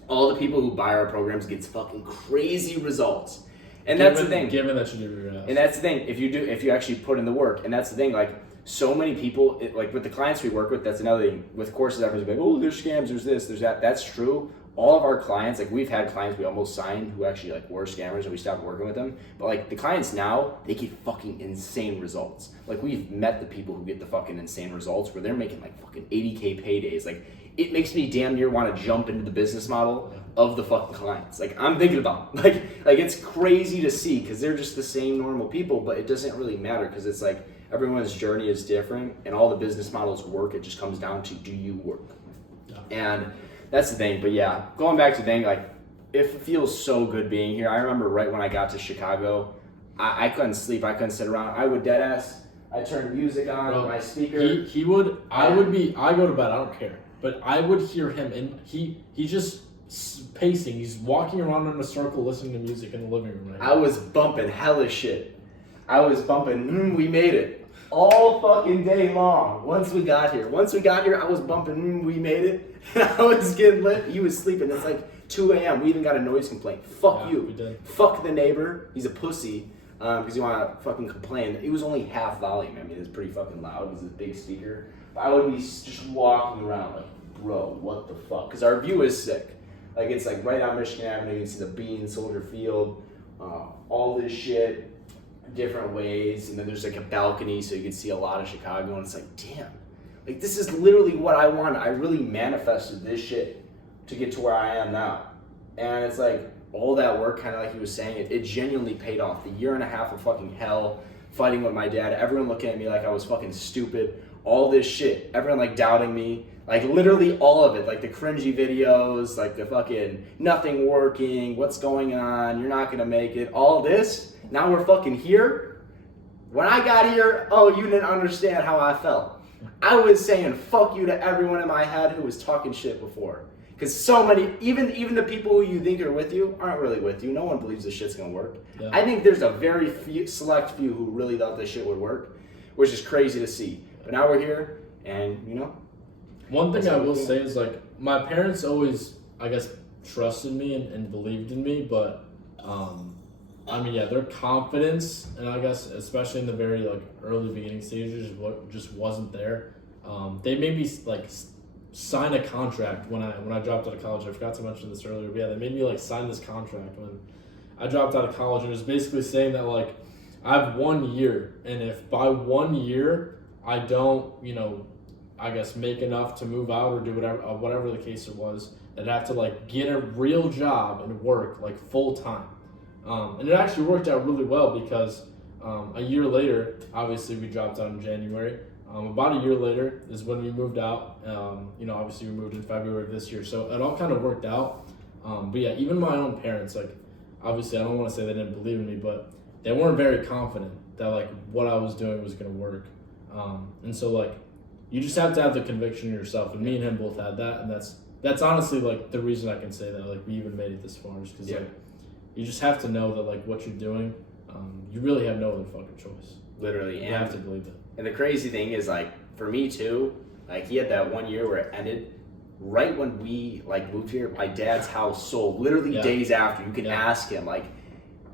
all the people who buy our programs gets fucking crazy results. And that's the thing. Given that you do your ass. And that's the thing. If you actually put in the work, and that's the thing. Like so many people, like with the clients we work with, that's another thing. With courses, everyone's like, oh, there's scams, there's this, there's that. That's true. All of our clients, like we've had clients we almost signed who actually like were scammers, and we stopped working with them. But like the clients now, they get fucking insane results. Like we've met the people who get the fucking insane results where they're making like fucking 80K paydays. Like it makes me damn near want to jump into the business model of the fucking clients. Like I'm thinking about like it's crazy to see, because they're just the same normal people, but it doesn't really matter, because it's like everyone's journey is different and all the business models work. It just comes down to, do you work? Yeah. And that's the thing. But yeah, going back to the thing, like it feels so good being here. I remember right when I got to Chicago, I couldn't sleep. I couldn't sit around. I would deadass. I turned music on my speaker. He would. I go to bed. I don't care. But I would hear him, and he just pacing. He's walking around in a circle listening to music in the living room. I was bumping hella shit. I was bumping, we made it. All fucking day long. Once we got here, I was bumping, we made it. I was getting lit. He was sleeping. It's like 2 a.m. We even got a noise complaint. Fuck you. We did. Fuck the neighbor. He's a pussy. Because you want to fucking complain. It was only half volume. I mean, it's pretty fucking loud. It's a big speaker. But I would be just walking around like, bro, what the fuck? Because our view is sick. Like, it's like right on Michigan Avenue. You can see the Bean, Soldier Field, all this shit, different ways. And then there's like a balcony so you can see a lot of Chicago. And it's like, damn. Like, this is literally what I wanted. I really manifested this shit to get to where I am now. And it's like, all that work, kind of like he was saying, it genuinely paid off. The 1.5 years of fucking hell, fighting with my dad, everyone looking at me like I was fucking stupid, all this shit, everyone like doubting me, like literally all of it, like the cringy videos, like the fucking nothing working, what's going on, you're not gonna make it, all this, now we're fucking here. When I got here, oh, you didn't understand how I felt. I was saying fuck you to everyone in my head who was talking shit before. Because so many, even the people who you think are with you aren't really with you. No one believes this shit's gonna work. Yeah. I think there's a very select few who really thought this shit would work, which is crazy to see. But now we're here, and you know, One thing I will say is like my parents always, I guess, trusted me and believed in me, but I mean, yeah, their confidence, and I guess especially in the very like early beginning stages, what just wasn't there. They made me like sign a contract when I dropped out of college. I forgot to mention this earlier, but yeah, they made me like sign this contract when I dropped out of college, and it was basically saying that like I have 1 year, and if by 1 year I don't, I guess make enough to move out or do whatever the case it was, I'd have to like get a real job and work like full time. And it actually worked out really well because a year later, obviously we dropped out in January. About a year later is when we moved out. Obviously we moved in February of this year, so it all kind of worked out. But yeah, even my own parents, like, obviously I don't want to say they didn't believe in me, but they weren't very confident that like what I was doing was gonna work. And so like, you just have to have the conviction in yourself, and me and him both had that, and that's honestly like the reason I can say that like we even made it this far is because like you just have to know that like what you're doing, you really have no other fucking choice. Literally, you have to believe it. And the crazy thing is like for me too, like he had that 1 year where it ended right when we like moved here. My dad's house sold literally days after. You can ask him like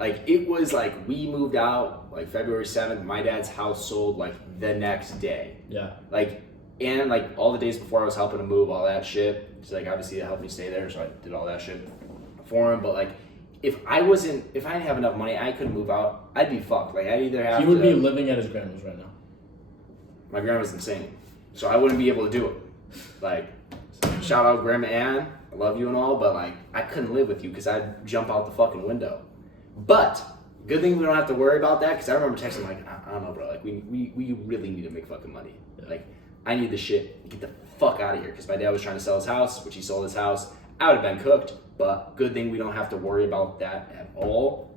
it was like we moved out like February 7th. My dad's house sold like the next day. Yeah. Like. And like all the days before I was helping him move all that shit. It's like obviously it helped me stay there, so I did all that shit for him. But like if I didn't have enough money, I couldn't move out. I'd be fucked. Like I'd either have He would be living at his grandma's right now. My grandma's insane, so I wouldn't be able to do it. Like shout out Grandma Ann, I love you and all, but like I couldn't live with you because I'd jump out the fucking window. But good thing we don't have to worry about that because I remember texting like I don't know, bro. Like we really need to make fucking money. Like. I need this shit. Get the fuck out of here. Because my dad was trying to sell his house, which he sold his house. I would have been cooked, but good thing we don't have to worry about that at all.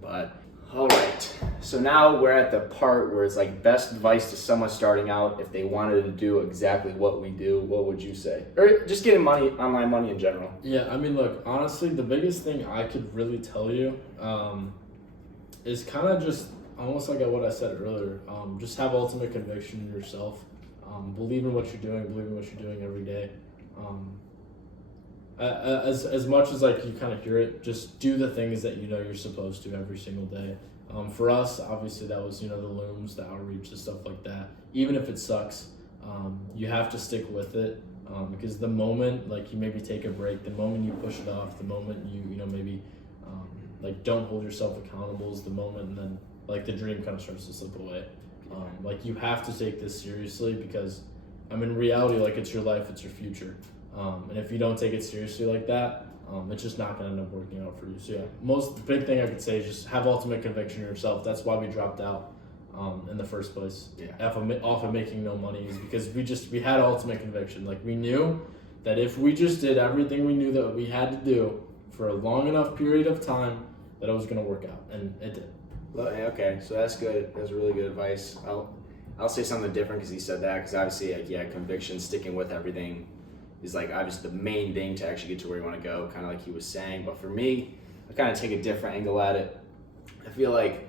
But, all right. So now we're at the part where it's like best advice to someone starting out if they wanted to do exactly what we do. What would you say? Or just getting money, online money in general. Yeah, I mean, look, honestly, the biggest thing I could really tell you is kind of just almost like what I said earlier. Just have ultimate conviction in yourself. Believe in what you're doing every day. As much as like you kind of hear it, just do the things that you know you're supposed to every single day. For us, obviously that was the looms, the outreach, the stuff like that. Even if it sucks, you have to stick with it because the moment like you maybe take a break, the moment you push it off, the moment you maybe like don't hold yourself accountable is the moment, and then like the dream kind of starts to slip away. Like you have to take this seriously because in reality, like it's your life, it's your future. And if you don't take it seriously like that, it's just not going to end up working out for you. So yeah, the big thing I could say is just have ultimate conviction in yourself. That's why we dropped out in the first place. Yeah. Off of making no money is because we had ultimate conviction. Like we knew that if we just did everything we knew that we had to do for a long enough period of time, that it was going to work out, and it did. Well, okay, so that's good. That's really good advice. I'll say something different because he said that. Because obviously, like, conviction, sticking with everything, is like obviously the main thing to actually get to where you want to go. Kind of like he was saying. But for me, I kind of take a different angle at it. I feel like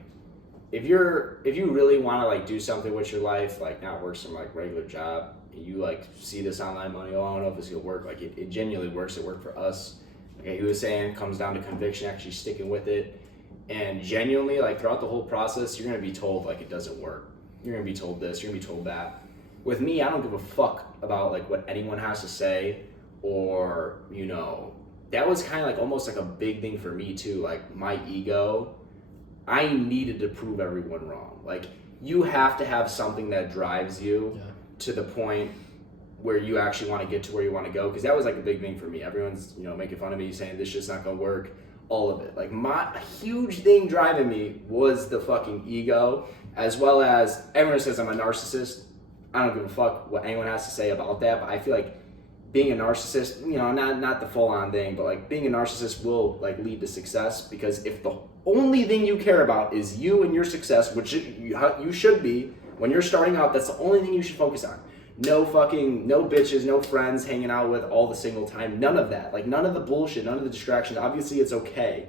if you really want to like do something with your life, like not work some like regular job, and you like see this online money, I don't know if it's gonna work. Like it genuinely works. It worked for us. Like he was saying, it comes down to conviction, actually sticking with it. And genuinely, like throughout the whole process, you're gonna be told like it doesn't work. You're gonna be told this. You're gonna be told that. With me, I don't give a fuck about like what anyone has to say, or that was kind of like almost like a big thing for me too. Like my ego, I needed to prove everyone wrong. Like you have to have something that drives you to the point where you actually want to get to where you want to go. Because that was like a big thing for me. Everyone's making fun of me, saying this shit's not gonna work. All of it. Like a huge thing driving me was the fucking ego, as well as everyone says I'm a narcissist. I don't give a fuck what anyone has to say about that, but I feel like being a narcissist, not the full on thing, but like being a narcissist will like lead to success, because if the only thing you care about is you and your success, which you should be when you're starting out, that's the only thing you should focus on. No bitches, no friends hanging out with all the single time. None of that. Like none of the bullshit, none of the distractions. Obviously it's okay.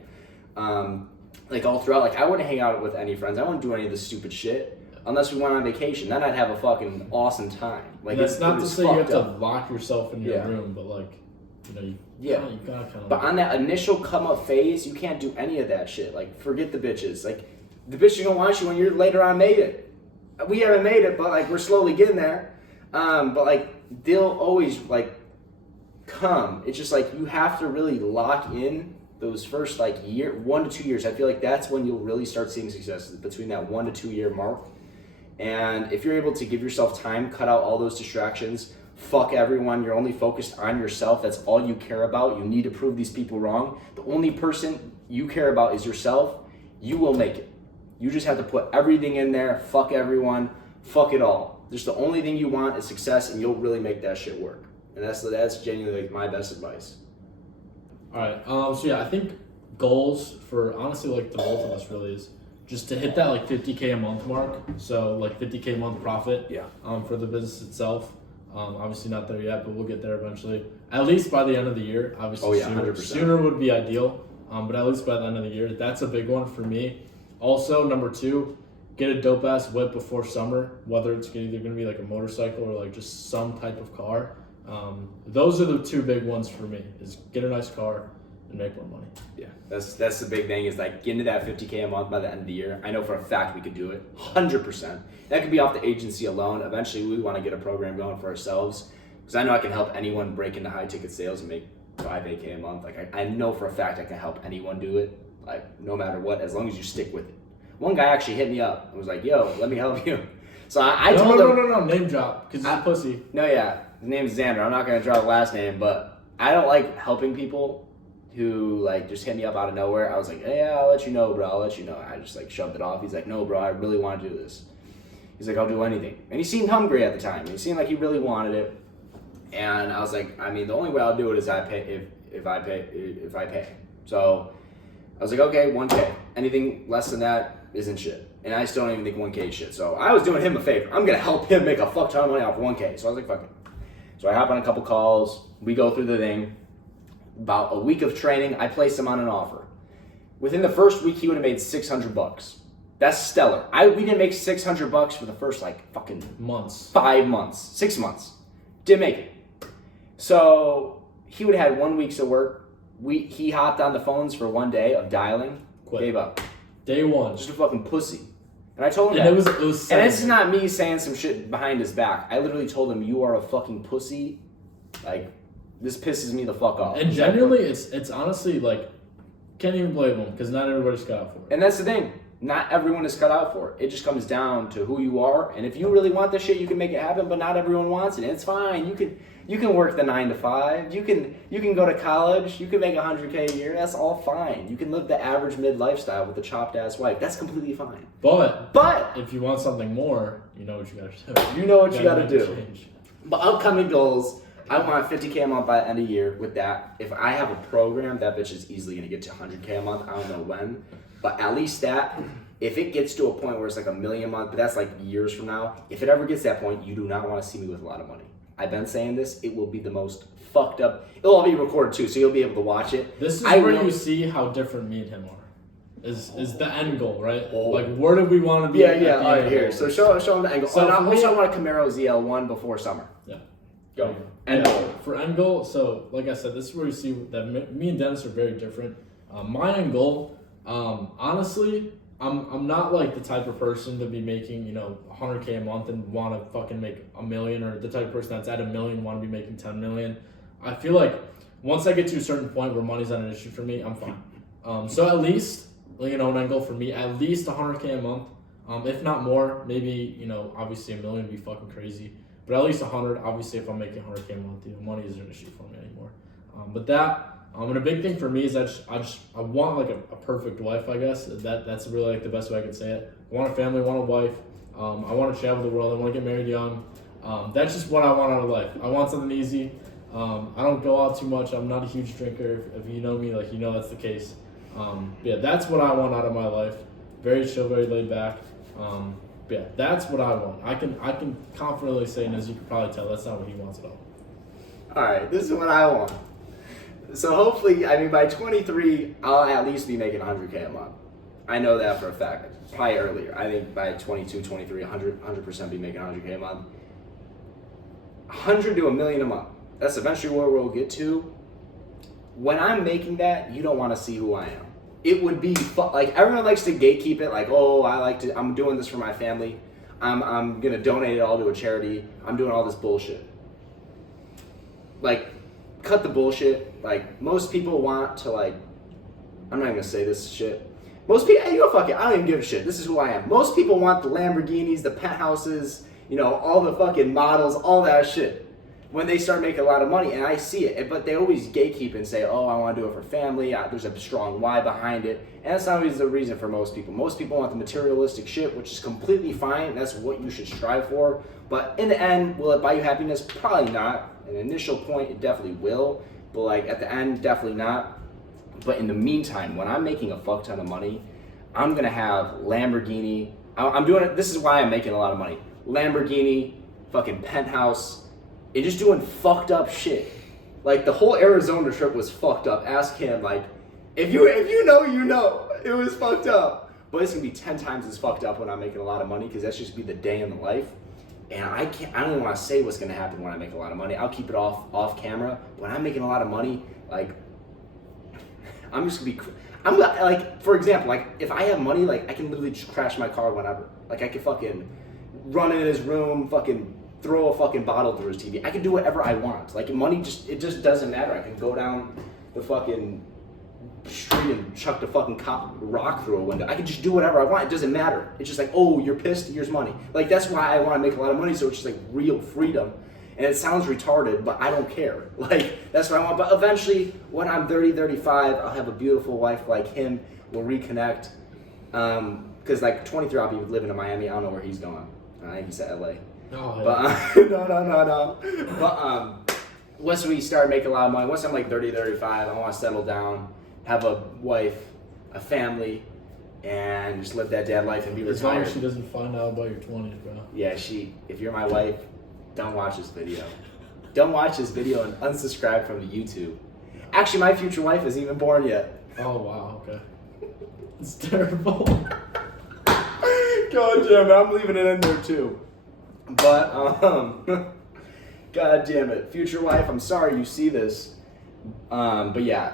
Like all throughout, like I wouldn't hang out with any friends. I wouldn't do any of this stupid shit. unless we went on vacation. Then I'd have a fucking awesome time. Like, that's not to say you have up. to lock yourself in your room, but like, you gotta kind of. But on that initial come up phase, you can't do any of that shit. Like, forget the bitches. Like, the bitches gonna want you when you're later on made it. We haven't made it, but like we're slowly getting there. But like they'll always like come. It's just like you have to really lock in those first like 1 to 2 years. I feel like that's when you'll really start seeing success, between that 1 to 2 year mark. And if you're able to give yourself time, cut out all those distractions, fuck everyone, you're only focused on yourself, that's all you care about, you need to prove these people wrong, the only person you care about is yourself, you will make it. You just have to put everything in there, fuck everyone, fuck it all. Just the only thing you want is success, and you'll really make that shit work. And that's genuinely like my best advice. All right. So yeah, I think goals for honestly like the both of us really is just to hit that like 50K a month mark. So like 50K a month profit. Yeah. For the business itself. Obviously not there yet, but we'll get there eventually. At least by the end of the year. Obviously, sooner would be ideal. But at least by the end of the year, that's a big one for me. Also, number 2, get a dope ass whip before summer. Whether it's either going to be like a motorcycle or like just some type of car. Those are the 2 big ones for me: is get a nice car and make more money. Yeah, that's the big thing, is like get into that 50K a month by the end of the year. I know for a fact we could do it, 100%. That could be off the agency alone. Eventually, we want to get a program going for ourselves, because I know I can help anyone break into high ticket sales and make 5K a month. Like I know for a fact I can help anyone do it, like no matter what, as long as you stick with it. One guy actually hit me up and was like, "Yo, let me help you." So I told him, no, name drop, because he's a pussy. No, yeah, his name's Xander. I'm not gonna drop last name, but I don't like helping people who like just hit me up out of nowhere. I was like, "Hey, yeah, I'll let you know, bro. I'll let you know." I just like shoved it off. He's like, "No, bro, I really want to do this." He's like, "I'll do anything," and he seemed hungry at the time. He seemed like he really wanted it, and I was like, "I mean, the only way I'll do it is I pay if I pay." So I was like, "Okay, 1K. Anything less than that isn't shit." And I still don't even think 1K is shit. So I was doing him a favor. I'm gonna help him make a fuck ton of money off 1K. So I was like, "Fuck it." So I hop on a couple calls. We go through the thing. About a week of training, I placed him on an offer. Within the first week, he would have made $600. That's stellar. We didn't make $600 for the first like fucking months, 5 months, 6 months. Didn't make it. So he would have had 1 week's of work. He hopped on the phones for 1 day of dialing. Quit. Gave up. Day 1. Just a fucking pussy. And I told him and that. it was and this is not me saying some shit behind his back. I literally told him, "You are a fucking pussy." Like, this pisses me the fuck off. And genuinely, it's honestly like, can't even blame him, because not everybody's cut out for it. And that's the thing. Not everyone is cut out for it. It just comes down to who you are. And if you really want this shit, you can make it happen. But not everyone wants it. And it's fine. You can work the 9 to 5. You can go to college. You can make 100K a year. That's all fine. You can live the average mid lifestyle with a chopped ass wife. That's completely fine. But if you want something more, you know what you gotta do. You know what you gotta do. Change. But upcoming goals, I want 50K a month by the end of the year. With that, if I have a program, that bitch is easily gonna get to 100K a month. I don't know when, but at least that. If it gets to a point where it's like $1 million a month, but that's like years from now. If it ever gets to that point, you do not want to see me with a lot of money. I've been saying this. It will be the most fucked up. It'll all be recorded too, so you'll be able to watch it. This is where you see how different me and him are. Is the end goal, right? Oh. Like, where do we want to be? Yeah. All right, here. So show them the angle. So I also want a Camaro ZL1 before summer. Yeah. Go. End goal. For end goal, so like I said, this is where you see that me and Dennis are very different. My end goal, honestly, I'm not like the type of person to be making 100K a month and want to fucking make $1 million, or the type of person that's at $1 million want to be making 10 million. I feel like once I get to a certain point where money's not an issue for me, I'm fine. So at least an end goal for me, at least 100K a month, if not more. Maybe obviously $1 million would be fucking crazy, but at least 100. Obviously, if I'm making 100K a month, money isn't an issue for me anymore. But that. And a big thing for me is I want like a perfect wife, I guess. That's really like the best way I could say it. I want a family, I want a wife. I want to travel the world. I want to get married young. That's just what I want out of life. I want something easy. I don't go out too much. I'm not a huge drinker. If you know me, that's the case. Yeah, that's what I want out of my life. Very chill, very laid back. Yeah, that's what I want. I can confidently say, and as you can probably tell, that's not what he wants at all. All right, this is what I want. So hopefully, by 23, I'll at least be making 100K a month. I know that for a fact. Probably earlier. I think by 22, 23, 100% be making 100K a month. 100 to a million a month. That's eventually where we'll get to. When I'm making that, you don't want to see who I am. It would be like everyone likes to gatekeep it. Like, oh, I'm doing this for my family. I'm gonna donate it all to a charity. I'm doing all this bullshit. Like, cut the bullshit. Like, most people want to like. I'm not even gonna say this shit. Most people, you know, fuck it. I don't even give a shit. This is who I am. Most people want the Lamborghinis, the penthouses, you know, all the fucking models, all that shit. When they start making a lot of money, and I see it, but they always gatekeep and say, oh, I want to do it for family. There's a strong why behind it. And that's not always the reason for most people. Most people want the materialistic shit, which is completely fine. That's what you should strive for. But in the end, will it buy you happiness? Probably not. An initial point, it definitely will. But like at the end, definitely not. But in the meantime, when I'm making a fuck ton of money, I'm gonna have Lamborghini. I'm doing it. This is why I'm making a lot of money. Lamborghini, fucking penthouse, and just doing fucked up shit. Like the whole Arizona trip was fucked up. Ask him. Like, if you know, you know. It was fucked up. But it's gonna be 10 times as fucked up when I'm making a lot of money because that's just be the day in the life. And I don't even want to say what's gonna happen when I make a lot of money. I'll keep it off camera. When I'm making a lot of money, like. I'm just gonna be, I'm like, for example, like if I have money, like I can literally just crash my car whenever. Like I could fucking run in his room, fucking throw a fucking bottle through his TV. I can do whatever I want. Like money it just doesn't matter. I can go down the fucking street and chuck the fucking rock through a window. I can just do whatever I want. It doesn't matter. It's just like, oh, you're pissed, here's money. Like that's why I want to make a lot of money, so it's just like real freedom. And it sounds retarded, but I don't care. Like, that's what I want. But eventually, when I'm 30, 35, I'll have a beautiful wife like him. We'll reconnect. Because, like, 23, I'll be living in Miami. I don't know where he's going. I think he's at LA. Oh, but, no. But, once we start making a lot of money, once I'm like 30, 35, I want to settle down, have a wife, a family, and just live that dad life and be retired. As long as she doesn't find out about your 20s, bro. Yeah, if you're my wife, don't watch this video. Don't watch this video and unsubscribe from the YouTube. Actually, my future wife isn't even born yet. Oh, wow, okay. It's terrible. God damn it, I'm leaving it in there too. But, God damn it. Future wife, I'm sorry you see this. But yeah,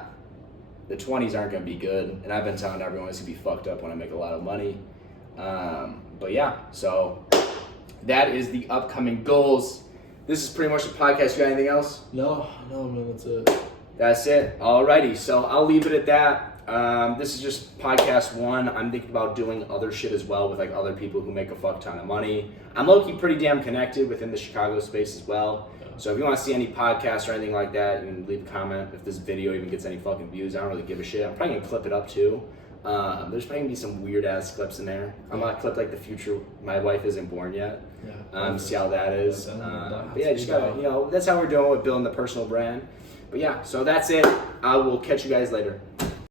the 20s aren't going to be good. And I've been telling everyone it's going to be fucked up when I make a lot of money. But yeah, so that is the upcoming goals. This is pretty much the podcast. You got anything else? No, man, that's it. That's it. Alrighty, so I'll leave it at that. This is just podcast 1. I'm thinking about doing other shit as well with like other people who make a fuck ton of money. I'm low-key pretty damn connected within the Chicago space as well. So if you want to see any podcasts or anything like that, you can leave a comment. If this video even gets any fucking views, I don't really give a shit. I'm probably going to clip it up too. There's probably going to be some weird-ass clips in there. I'm going to clip like the future, my wife isn't born yet. Yeah. See how that is. But yeah, just gotta, that's how we're doing with building the personal brand. But yeah, so that's it. I will catch you guys later.